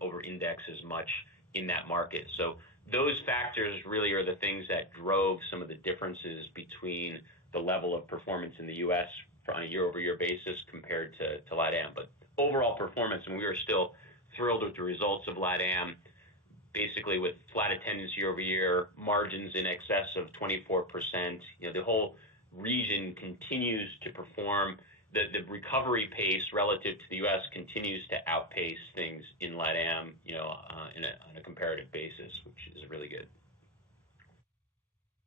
over-index as much in that market. So those factors really are the things that drove some of the differences between the level of performance in the U.S. on a year-over-year basis compared to LATAM. But overall performance, and we are still thrilled with the results of LATAM, basically with flat attendance year-over-year, margins in excess of 24%. The whole region continues to perform. The recovery pace relative to the U.S. continues to outpace things in LATAM, on a comparative basis, which is really good.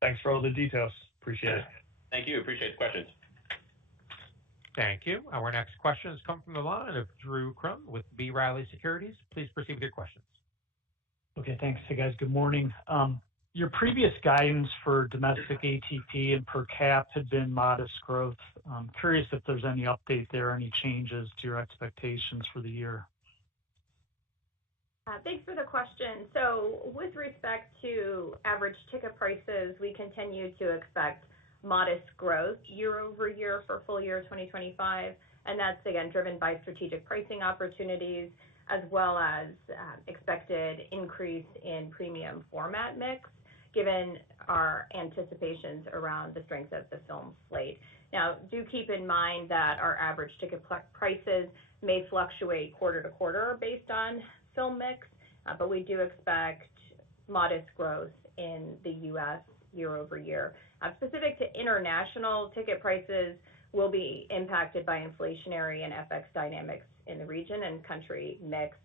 Thanks for all the details. Appreciate it. Thank you. Appreciate the questions. Thank you. Our next questions come from the line of Drew Crum with B. Riley Securities. Please proceed with your questions. Okay, thanks. Hey, guys. Good morning. Your previous guidance for domestic ATP and per cap had been modest growth. I'm curious if there's any update there, any changes to your expectations for the year. Thanks for the question. So with respect to average ticket prices, we continue to expect modest growth year over year for full year 2025, and that's, again, driven by strategic pricing opportunities as well as expected increase in premium format mix, given our anticipations around the strength of the film slate. Now, do keep in mind that our average ticket prices may fluctuate quarter to quarter based on film mix, but we do expect modest growth in the U.S. year over year. Specific to international, ticket prices will be impacted by inflationary and FX dynamics in the region, and country mix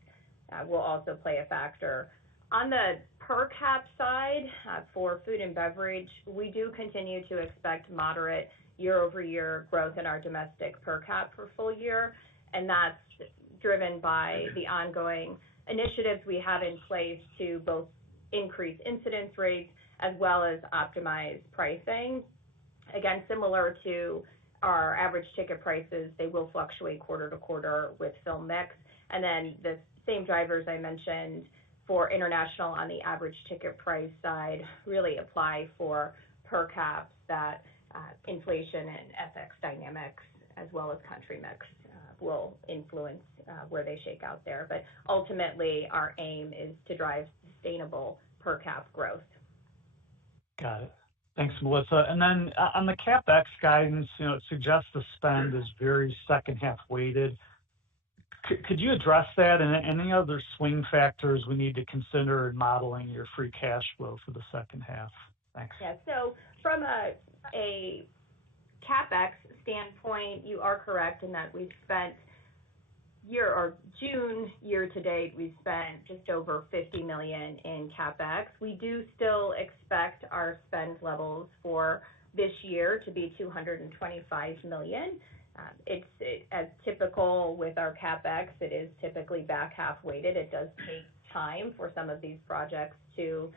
will also play a factor. On the per cap side, for food and beverage, we do continue to expect moderate year-over-year growth in our domestic per cap for full year, and that's driven by the ongoing initiatives we have in place to both increase incidence rates as well as optimize pricing. Again, similar to our average ticket prices, they will fluctuate quarter to quarter with film mix. And then the same drivers I mentioned for international on the average ticket price side really apply for per caps, that inflation and FX dynamics as well as country mix will influence where they shake out there. But ultimately, our aim is to drive sustainable per cap growth. Got it. Thanks, Melissa. And then on the CapEx guidance, it suggests the spend is very second half weighted. Could you address that and any other swing factors we need to consider in modeling your free cash flow for the second half? Thanks. Yeah, so from a CapEx standpoint, you are correct in that we've spent June year to date, we spent just over $50 million in CapEx. We do still expect our spend levels for this year to be $225 million. It's as typical with our CapEx, it is typically back half weighted. It does take time for some of these projects to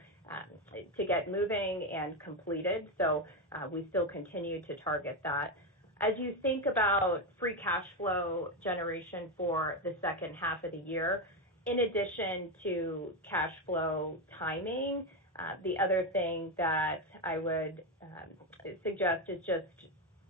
get moving and completed, so we still continue to target that. As you think about free cash flow generation for the second half of the year, in addition to cash flow timing, the other thing that I would suggest is just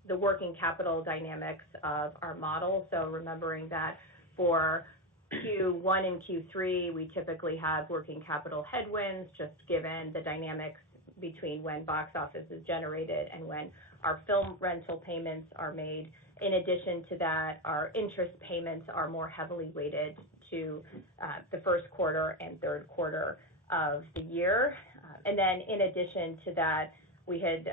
the working capital dynamics of our model. So remembering that for Q1 and Q3, we typically have working capital headwinds, just given the dynamics between when box office is generated and when our film rental payments are made. In addition to that, our interest payments are more heavily weighted to the first quarter and third quarter of the year. And then in addition to that, we had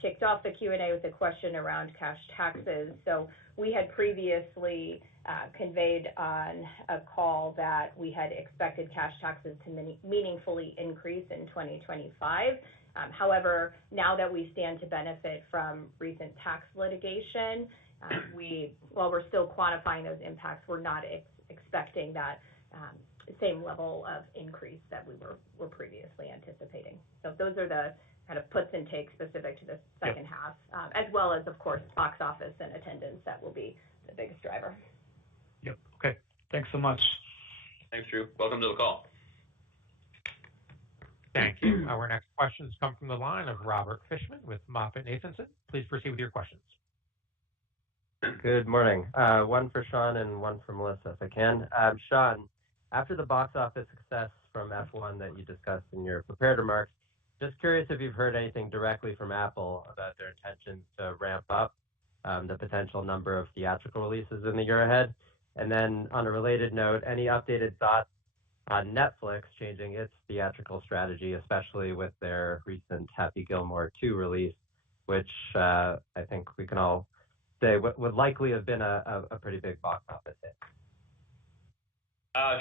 kicked off the Q&A with a question around cash taxes. So we had previously conveyed on a call that we had expected cash taxes to meaningfully increase in 2025. However, now that we stand to benefit from recent tax litigation, while we're still quantifying those impacts, we're not expecting that same level of increase that we were previously anticipating. So those are the kind of puts and takes specific to the second half, as well as, of course, box office and attendance that will be the biggest driver. Yep. Okay. Thanks so much. Thanks, Drew. Welcome to the call. Thank you. Our next questions come from the line of Robert Fishman with MoffettNathanson. Please proceed with your questions. Good morning. One for Sean and one for Melissa, if I can. Sean, after the box office success from F1 that you discussed in your prepared remarks, just curious if you've heard anything directly from Apple about their intentions to ramp up the potential number of theatrical releases in the year ahead. And then on a related note, any updated thoughts on Netflix changing its theatrical strategy, especially with their recent Happy Gilmore 2 release, which I think we can all say would likely have been a pretty big box office hit.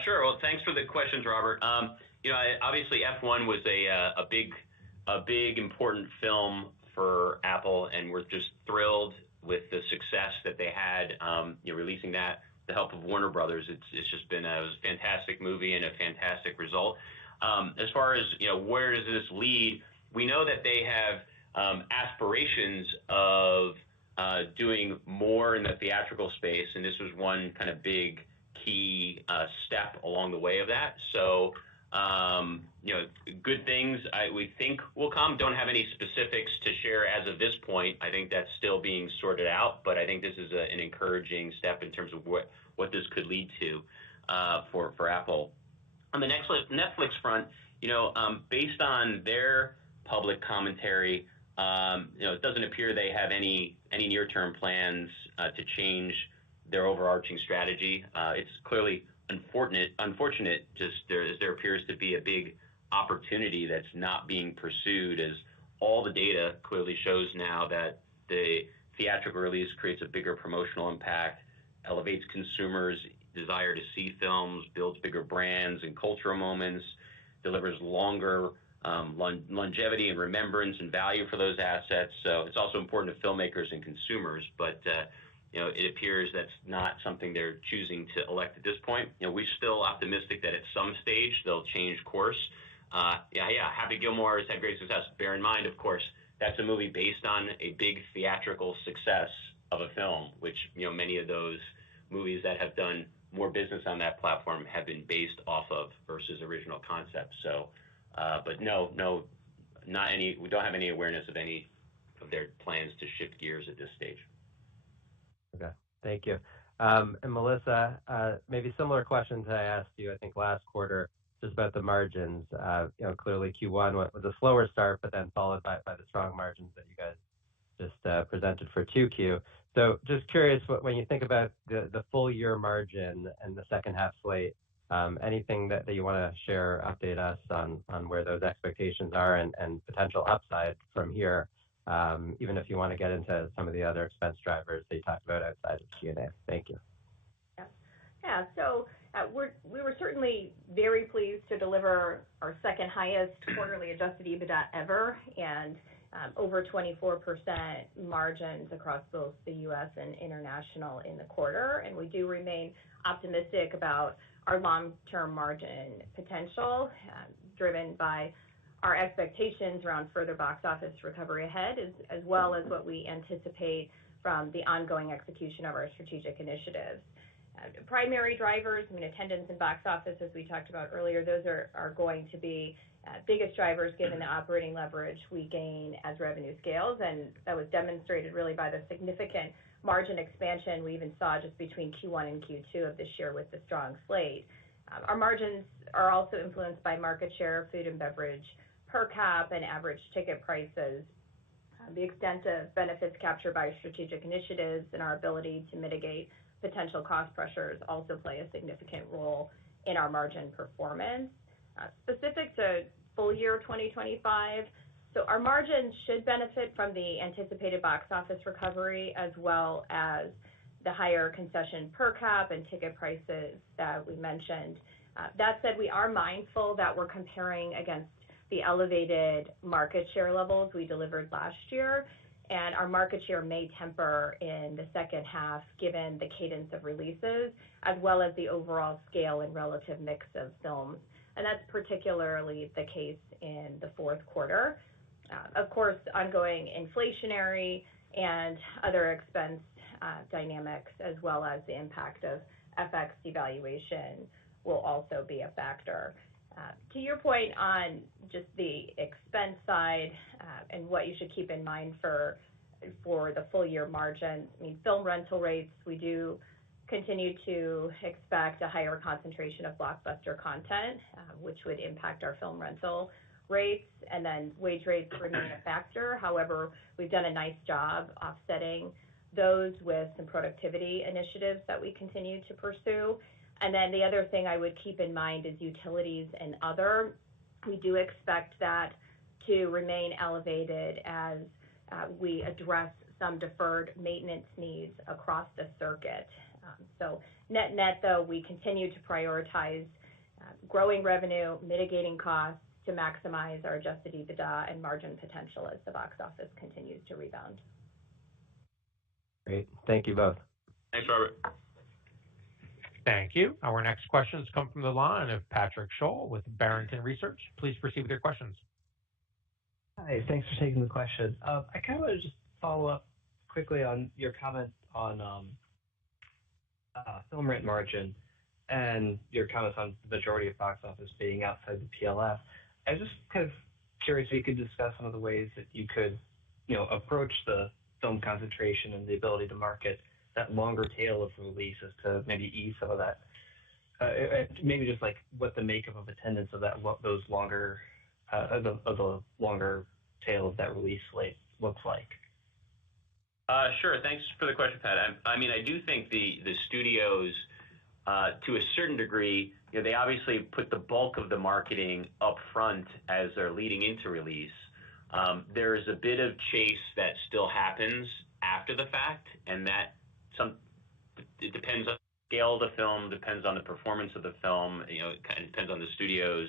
Sure. Well, thanks for the questions, Robert. Obviously F1 was a big important film for Apple, and we're just thrilled with the success that they had, releasing that. The help of Warner Brothers, it's just been it was a fantastic movie and a fantastic result. As far as where does this lead, we know that they have aspirations of doing more in the theatrical space, and this was one kind of big key step along the way of that. So good things we think will come. Don't have any specifics to share as of this point. I think that's still being sorted out, but I think this is an encouraging step in terms of what this could lead to for Apple. On the Netflix front, based on their public commentary, it doesn't appear they have any near-term plans to change their overarching strategy. It's clearly unfortunate. Just there appears to be a big opportunity that's not being pursued, as all the data clearly shows now that the theatrical release creates a bigger promotional impact, elevates consumers' desire to see films, builds bigger brands and cultural moments, delivers longer longevity and remembrance and value for those assets. So it's also important to filmmakers and consumers, but it appears that's not something they're choosing to elect at this point. We're still optimistic that at some stage they'll change course. Happy Gilmore has had great success. Bear in mind, of course, that's a movie based on a big theatrical success of a film, which many of those movies that have done more business on that platform have been based off of versus original concepts. So, but no, not any. We don't have any awareness of any of their plans to shift gears at this stage. Okay, thank you. And Melissa, maybe similar questions I asked you, I think, last quarter, just about the margins. Clearly Q1 was a slower start, but then followed by the strong margins that you guys just presented for 2Q. So just curious, when you think about the full year margin and the second half slate, anything that you want to share, update us on where those expectations are and potential upside from here, even if you want to get into some of the other expense drivers that you talked about outside of G&A. Thank you. Yeah. So we were certainly very pleased to deliver our second highest quarterly adjusted EBITDA ever, and over 24% margins across both the U.S. and international in the quarter. And we do remain optimistic about our long-term margin potential, driven by our expectations around further box office recovery ahead, as well as what we anticipate from the ongoing execution of our strategic initiatives. Primary drivers, attendance and box office, as we talked about earlier, those are going to be biggest drivers given the operating leverage we gain as revenue scales, and that was demonstrated really by the significant margin expansion we even saw just between Q1 and Q2 of this year with the strong slate. Our margins are also influenced by market share, food and beverage, per cap, and average ticket prices. The extent of benefits captured by strategic initiatives and our ability to mitigate potential cost pressures also play a significant role in our margin performance. Specific to full year 2025, So our margins should benefit from the anticipated box office recovery as well as the higher concession per cap and ticket prices that we mentioned. That said, we are mindful that we're comparing against the elevated market share levels we delivered last year, and our market share may temper in the second half given the cadence of releases as well as the overall scale and relative mix of films. And that's particularly the case in the fourth quarter. Of course, ongoing inflationary and other expense dynamics, as well as the impact of FX devaluation, will also be a factor. To your point on just the expense side and what you should keep in mind for the full year margins, I mean, film rental rates, we do continue to expect a higher concentration of blockbuster content, which would impact our film rental rates, and then wage rates remain a factor. However, we've done a nice job offsetting those with some productivity initiatives that we continue to pursue. And then the other thing I would keep in mind is utilities and other. We do expect that to remain elevated as we address some deferred maintenance needs across the circuit. So net, though, we continue to prioritize growing revenue, mitigating costs to maximize our adjusted EBITDA and margin potential as the box office continues to rebound. Great. Thank you both. Thanks, Robert. Thank you. Our next questions come from the line of Patrick Scholl with Barrington Research. Please proceed with your questions. Hi, thanks for taking the question. I kind of want to just follow up quickly on your comment on film rent margin and your comments on the majority of box office being outside the PLF. I was just kind of curious if you could discuss some of the ways that you could, approach the film concentration and the ability to market that longer tail of releases to maybe ease some of that. Maybe just like what the makeup of attendance of that, what those longer, the longer tail of that release slate looks like. Sure. Thanks for the question, Pat. I mean, I do think the studios, to a certain degree, they obviously put the bulk of the marketing up front as they're leading into release. There's a bit of chase that still happens after the fact, and it depends on the scale of the film, depends on the performance of the film, it kind of depends on the studio's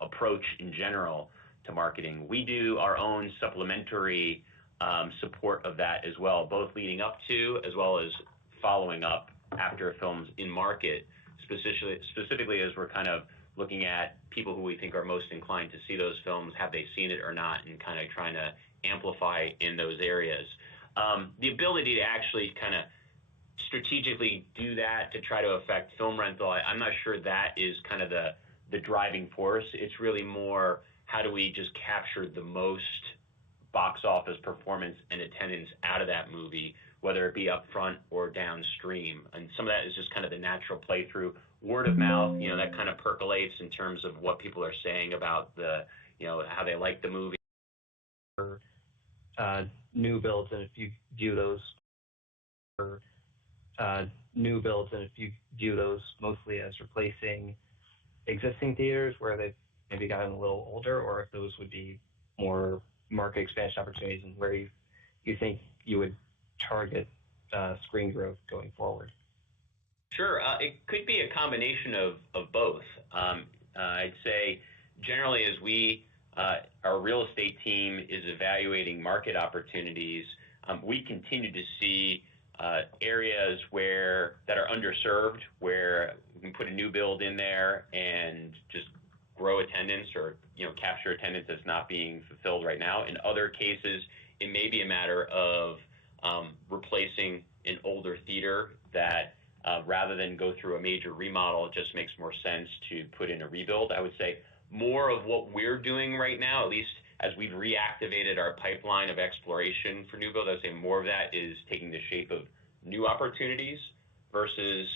approach in general to marketing. We do our own supplementary support of that as well, both leading up to as well as following up after a film's in market, specifically as we're kind of looking at people who we think are most inclined to see those films, have they seen it or not, and kind of trying to amplify in those areas. The ability to actually kind of strategically do that to try to affect film rental, I'm not sure that is kind of the driving force. It's really more how do we just capture the most box office performance and attendance out of that movie, whether it be up front or downstream. And some of that is just kind of the natural play through word of mouth, that kind of percolates in terms of what people are saying about how they like the movie. New builds, and if you view those mostly as replacing existing theaters where they've maybe gotten a little older, or if those would be more market expansion opportunities and where you think you would target screen growth going forward. Sure. It could be a combination of both. I'd say generally as our real estate team is evaluating market opportunities, we continue to see areas that are underserved, where we can put a new build in there and just grow attendance or capture attendance that's not being fulfilled right now. In other cases, it may be a matter of replacing an older theater that rather than go through a major remodel, it just makes more sense to put in a rebuild. I would say more of what we're doing right now, at least as we've reactivated our pipeline of exploration for new build, I would say more of that is taking the shape of new opportunities versus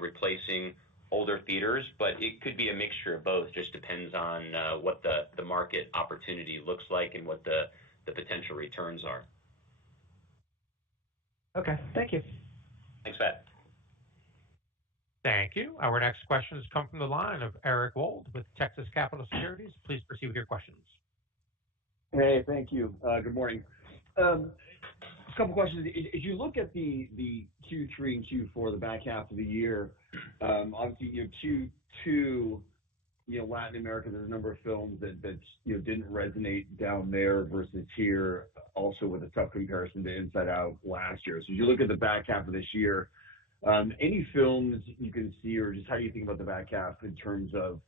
replacing older theaters. But it could be a mixture of both. Just depends on what the market opportunity looks like and what the potential returns are. Okay, thank you. Thanks, Pat. Thank you. Our next questions come from the line of Eric Wold with Texas Capital Securities. Please proceed with your questions. Hey, thank you. Good morning. A couple questions. As you look at the Q3 and Q4, the back half of the year, obviously, Q2, Latin America, there's a number of films that didn't resonate down there versus here, also with a tough comparison to Inside Out last year. So as you look at the back half of this year, any films you can see, or just how do you think about the back half in terms of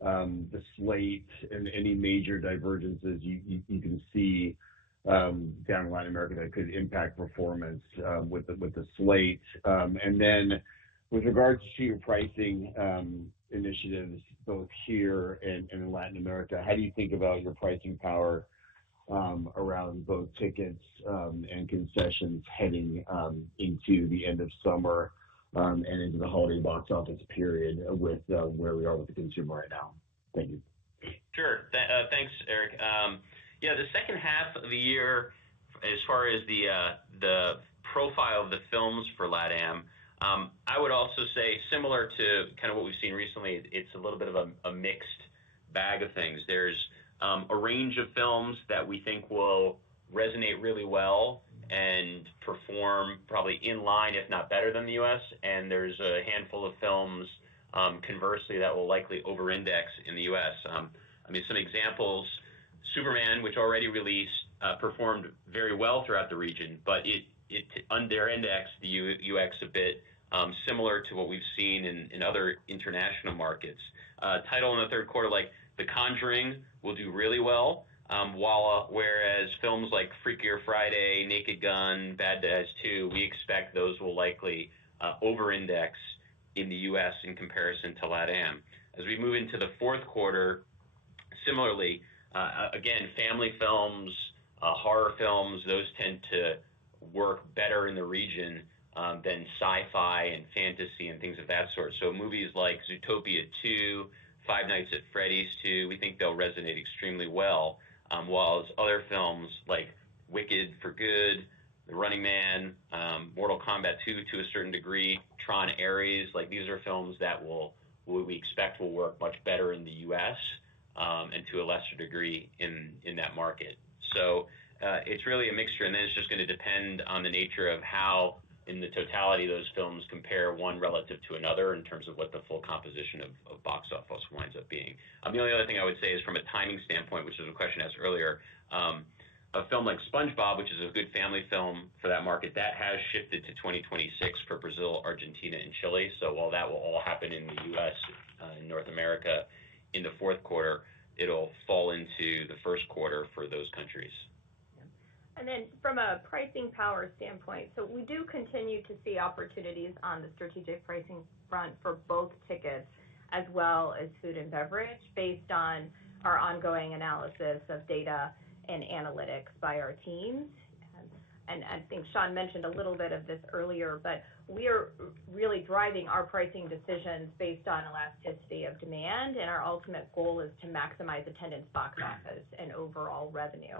the slate and any major divergences you can see down in Latin America that could impact performance with the slate? And then with regards to your pricing initiatives, both here and in Latin America, how do you think about your pricing power around both tickets and concessions heading into the end of summer and into the holiday box office period with where we are with the consumer right now? Thank you. Sure. Thanks, Eric. Yeah, the second half of the year, as far as the profile of the films for LATAM, I would also say similar to kind of what we've seen recently, it's a little bit of a mixed bag of things. There's a range of films that we think will resonate really well and perform probably in line, if not better than the U.S. And there's a handful of films, conversely, that will likely over-index in the U.S. I mean, some examples, Superman, which already released, performed very well throughout the region, but it under-indexed the UX a bit, similar to what we've seen in other international markets. Title in the third quarter, like The Conjuring, will do really well, whereas films like Freakier Friday, Naked Gun, Bad Guys 2, we expect those will likely over-index in the U.S. in comparison to LATAM. As we move into the fourth quarter, similarly, again, family films, horror films, those tend to work better in the region than sci-fi and fantasy and things of that sort. So movies like Zootopia 2, Five Nights at Freddy's 2, we think they'll resonate extremely well, while other films like Wicked for Good, The Running Man, Mortal Kombat 2 to a certain degree, Tron Ares, like these are films that we expect will work much better in the U.S. And to a lesser degree in that market. So it's really a mixture, and then it's just going to depend on the nature of how, in the totality, those films compare one relative to another in terms of what the full composition of box office winds up being. The only other thing I would say is from a timing standpoint, which is a question asked earlier, a film like SpongeBob, which is a good family film for that market, that has shifted to 2026 for Brazil, Argentina, and Chile. So while that will all happen in the U.S. and North America in the fourth quarter, it'll fall into the first quarter for those countries. And then from a pricing power standpoint, so we do continue to see opportunities on the strategic pricing front for both tickets as well as food and beverage based on our ongoing analysis of data and analytics by our teams. And I think Sean mentioned a little bit of this earlier, but we are really driving our pricing decisions based on elasticity of demand, and our ultimate goal is to maximize attendance, box office, and overall revenue.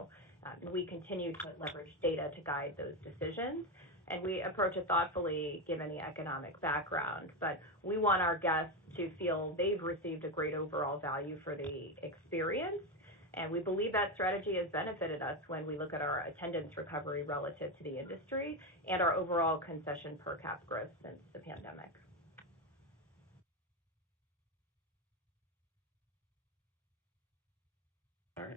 We continue to leverage data to guide those decisions, and we approach it thoughtfully given the economic background. But we want our guests to feel they've received a great overall value for the experience, and we believe that strategy has benefited us when we look at our attendance recovery relative to the industry and our overall concession per cap growth since the pandemic. All right.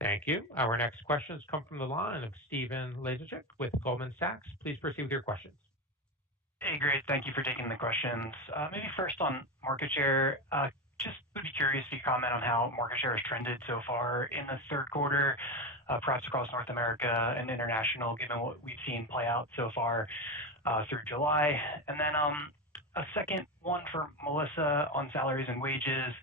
Thank you. Our next questions come from the line of Stephen Laszczyk with Goldman Sachs. Please proceed with your questions. Hey, great. Thank you for taking the questions. Maybe first on market share. Just would be curious if you comment on how market share has trended so far in the third quarter, perhaps across North America and international, given what we've seen play out so far through July. And then a second one for Melissa on salaries and wages.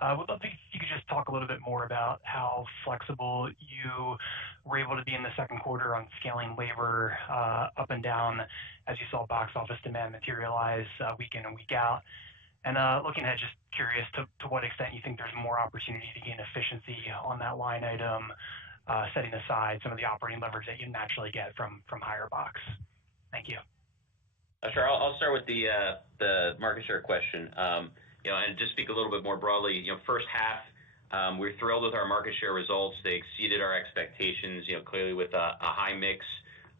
Would love if you could just talk a little bit more about how flexible you were able to be in the second quarter on scaling labor up and down as you saw box office demand materialize week in and week out. And looking ahead, just curious to what extent you think there's more opportunity to gain efficiency on that line item, setting aside some of the operating leverage that you naturally get from higher box. Thank you. Sure. I'll start with the market share question. And just speak a little bit more broadly. First half, We're thrilled with our market share results. They exceeded our expectations, clearly with a high mix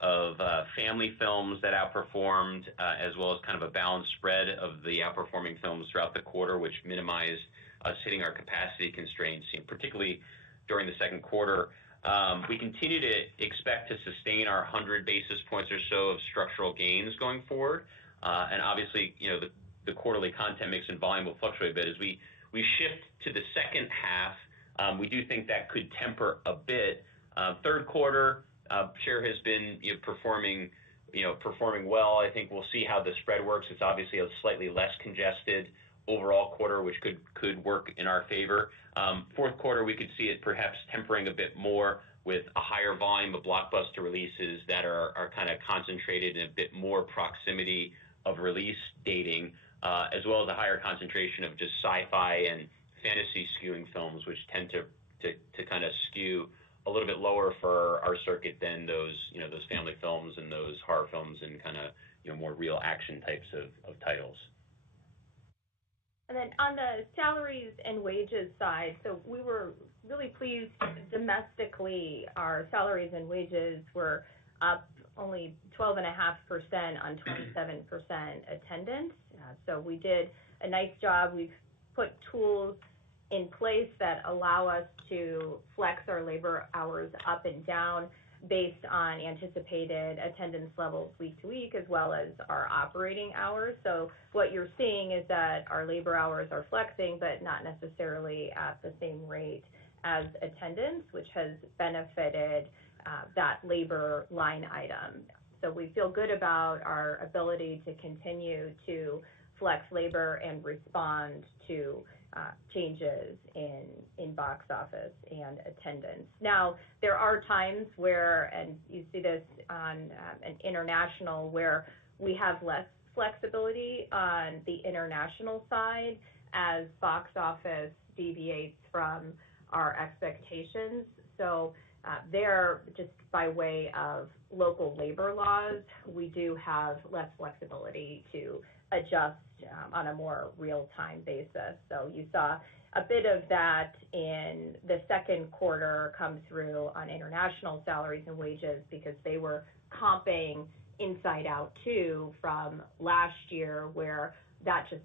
of family films that outperformed, as well as kind of a balanced spread of the outperforming films throughout the quarter, which minimized us hitting our capacity constraints, particularly during the second quarter. We continue to expect to sustain our 100 basis points or so of structural gains going forward. And obviously, the quarterly content mix and volume will fluctuate a bit. As we shift to the second half, we do think that could temper a bit. Third quarter, share has been performing well. I think we'll see how the spread works. It's obviously a slightly less congested overall quarter, which could work in our favor. Fourth quarter, we could see it perhaps tempering a bit more with a higher volume of blockbuster releases that are kind of concentrated in a bit more proximity of release dating, as well as a higher concentration of just sci-fi and fantasy skewing films, which tend to kind of skew a little bit lower for our circuit than those family films and those horror films and kind of more real action types of titles. And then on the salaries and wages side, so we were really pleased domestically. Our salaries and wages were up only 12.5% on 27% attendance. So we did a nice job. We've put tools in place that allow us to flex our labor hours up and down based on anticipated attendance levels week to week, as well as our operating hours. So what you're seeing is that our labor hours are flexing, but not necessarily at the same rate as attendance, which has benefited that labor line item. So we feel good about our ability to continue to flex labor and respond to changes in box office and attendance. Now, there are times where, and you see this on an international, where we have less flexibility on the international side as box office deviates from our expectations. So there, just by way of local labor laws, we do have less flexibility to adjust on a more real-time basis. So you saw a bit of that in the second quarter come through on international salaries and wages because they were comping Inside Out 2 from last year, where that just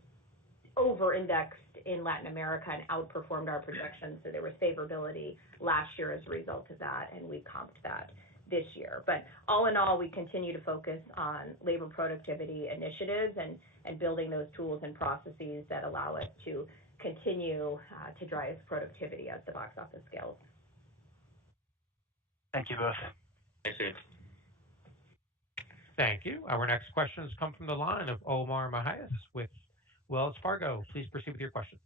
over-indexed in Latin America and outperformed our projections. So there was favorability last year as a result of that, and we comped that this year. But all in all, we continue to focus on labor productivity initiatives and building those tools and processes that allow us to continue to drive productivity as the box office scales. Thank you both. Thanks, Ian. Thank you. Our next questions come from the line of Omar Mejias with Wells Fargo. Please proceed with your questions.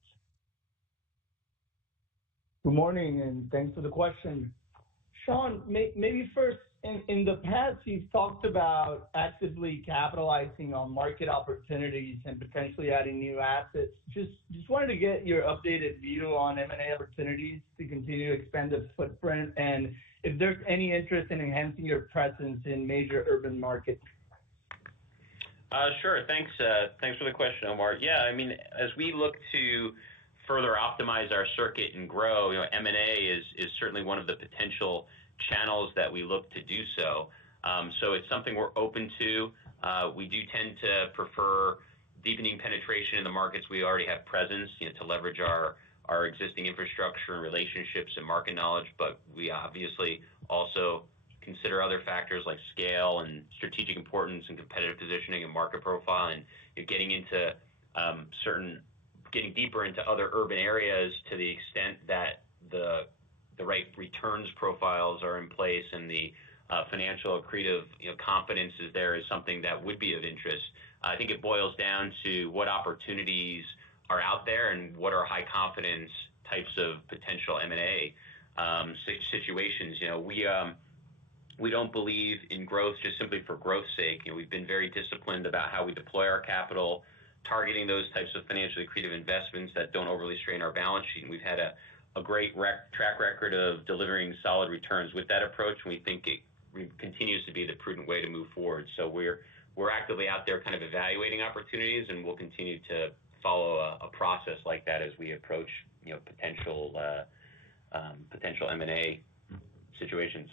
Good morning, and thanks for the question. Sean, maybe first, in the past, you've talked about actively capitalizing on market opportunities and potentially adding new assets. Just wanted to get your updated view on M&A opportunities to continue to expand the footprint, and if there's any interest in enhancing your presence in major urban markets. Sure. Thanks for the question, Omar. Yeah, I mean, as we look to further optimize our circuit and grow, M&A is certainly one of the potential channels that we look to do so. So it's something we're open to. We do tend to prefer deepening penetration in the markets we already have presence, to leverage our existing infrastructure and relationships and market knowledge, but we obviously also consider other factors like scale and strategic importance and competitive positioning and market profile, and getting deeper into other urban areas to the extent that the right returns profiles are in place and the financial accretive confidence is there is something that would be of interest. I think it boils down to what opportunities are out there and what are high confidence types of potential M&A situations. We don't believe in growth just simply for growth's sake. We've been very disciplined about how we deploy our capital, targeting those types of financially accretive investments that don't overly strain our balance sheet. And we've had a great track record of delivering solid returns with that approach, and we think it continues to be the prudent way to move forward. So we're actively out there kind of evaluating opportunities, and we'll continue to follow a process like that as we approach potential M&A situations.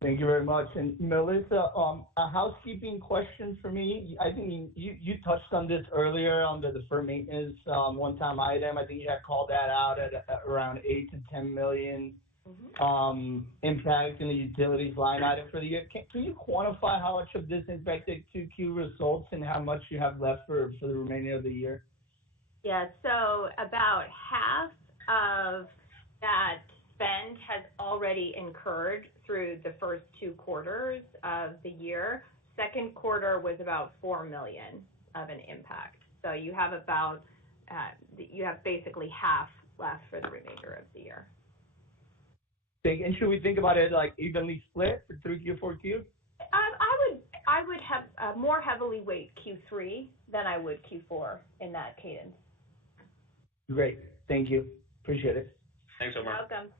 Thank you very much. And Melissa, a housekeeping question for me. I think you touched on this earlier on the deferred maintenance one-time item. I think you had called that out at around $8 to $10 million impact in the utilities line item for the year. Can you quantify how much of this impacted 2Q results and how much you have left for the remainder of the year? Yeah, so about half of that spend has already incurred through the first 2 quarters of the year. Second quarter was about $4 million of an impact. So you have basically half left for the remainder of the year. And should we think about it like evenly split for 3Q, 4Q? I would have more heavily weight Q3 than I would Q4 in that cadence. Great. Thank you. Appreciate it. Thanks, Omar. You're welcome.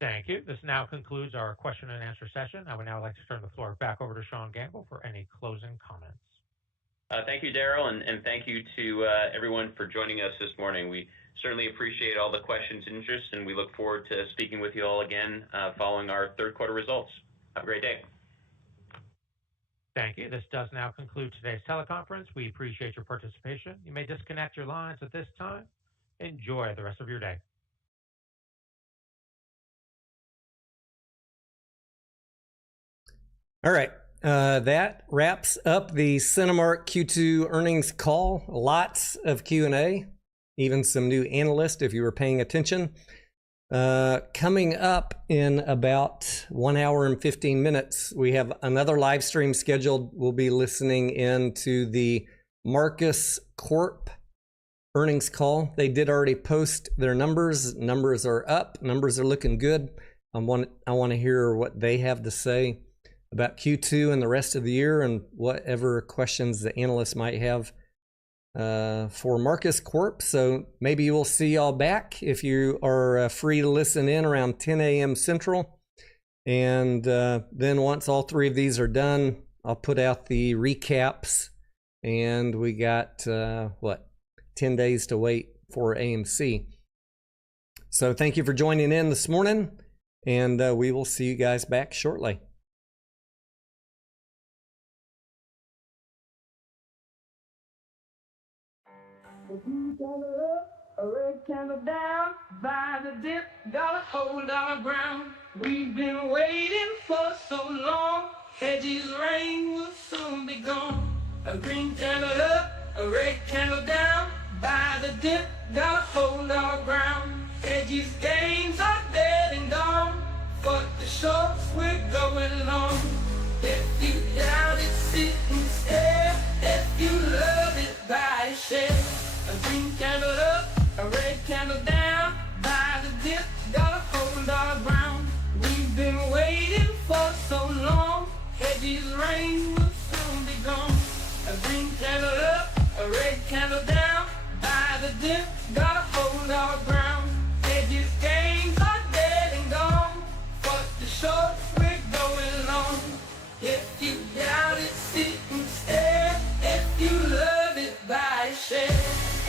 Thank you. This now concludes our question and answer session. I would now like to turn the floor back over to Sean Gamble for any closing comments. Thank you, Daryl, and thank you to everyone for joining us this morning. We certainly appreciate all the questions and interest, and we look forward to speaking with you all again following our third quarter results. Have a great day. Thank you. This does now conclude today's teleconference. We appreciate your participation. You may disconnect your lines at this time. Enjoy the rest of your day. All right. That wraps up the Cinemark Q2 earnings call. Lots of Q&A, even some new analysts if you were paying attention. Coming up in about 1 hour and 15 minutes, we have another live stream scheduled. We'll be listening in to the Marcus Corp earnings call. They did already post their numbers. Numbers are up. Numbers are looking good. I want to hear what they have to say about Q2 and the rest of the year and whatever questions the analysts might have for Marcus Corp. So maybe we'll see y'all back if you are free to listen in around 10 a.m. Central. And then once all 3 of these are done, I'll put out the recaps. And we got, 10 days to wait for AMC. So thank you for joining in this morning. And we will see you guys back shortly. A red candle down by the dip, gotta hold our ground. We've been waiting for so long, Hedges rain will soon be gone. A green candle up, a red candle down by the dip, gotta hold our ground. Hedges gains are dead and gone, but the shorts we're going on. If you doubt it, sit and stare. If you love it, buy a share. A green candle up, a red candle down by the dip, gotta hold our ground. We've been waiting for so long, Hedges rain will soon be gone. A green candle up, a red candle down by the dip, gotta hold our ground. Hedges gains are dead and gone, but the shorts we're going on. If you doubt it, sit and stare. If you love it, buy a share.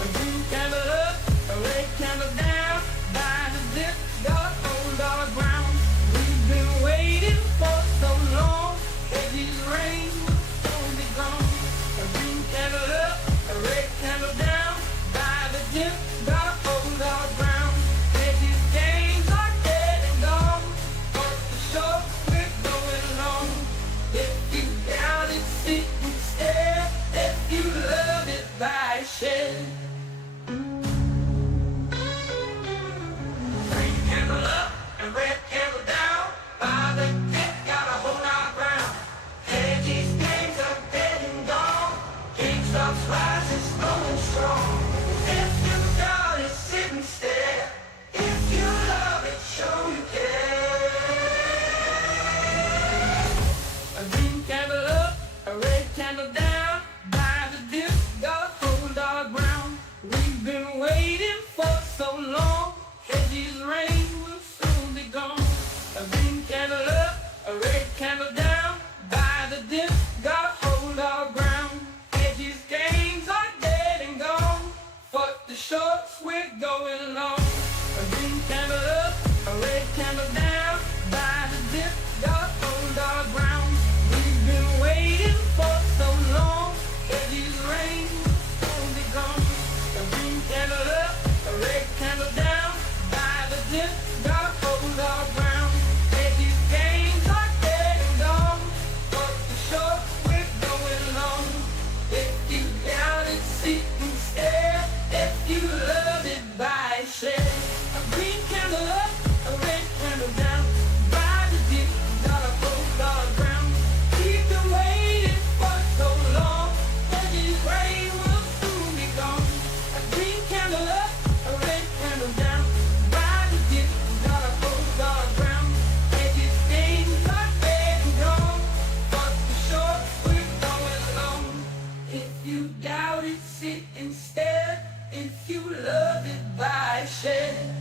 A green candle up, a red candle down by the dip, gotta hold our ground. We've been waiting for so long, Hedges rain will soon be gone. A green candle up, a red candle down by the dip, short, we're going long. A green candle up, a red candle down. By the dip, dark hold our ground. We've been waiting for so long. Heavy rain will be gone. A green candle up, a red candle down. By the dip, dark hold our ground. Heavy games are dead and gone. But for sure, we're going long. If you doubt it, sit and stare. If you love it, buy, share. A green candle up, a red candle down. By the dip, got a cold on ground. Keep the waiting for so long. Heavy rain will soon be gone. A green candle up, a red candle down. By the dip, got a cold on ground. Heavy things are dead and gone. But for sure, we're going long. If you doubt it, sit and stare. If you love it, buy, share.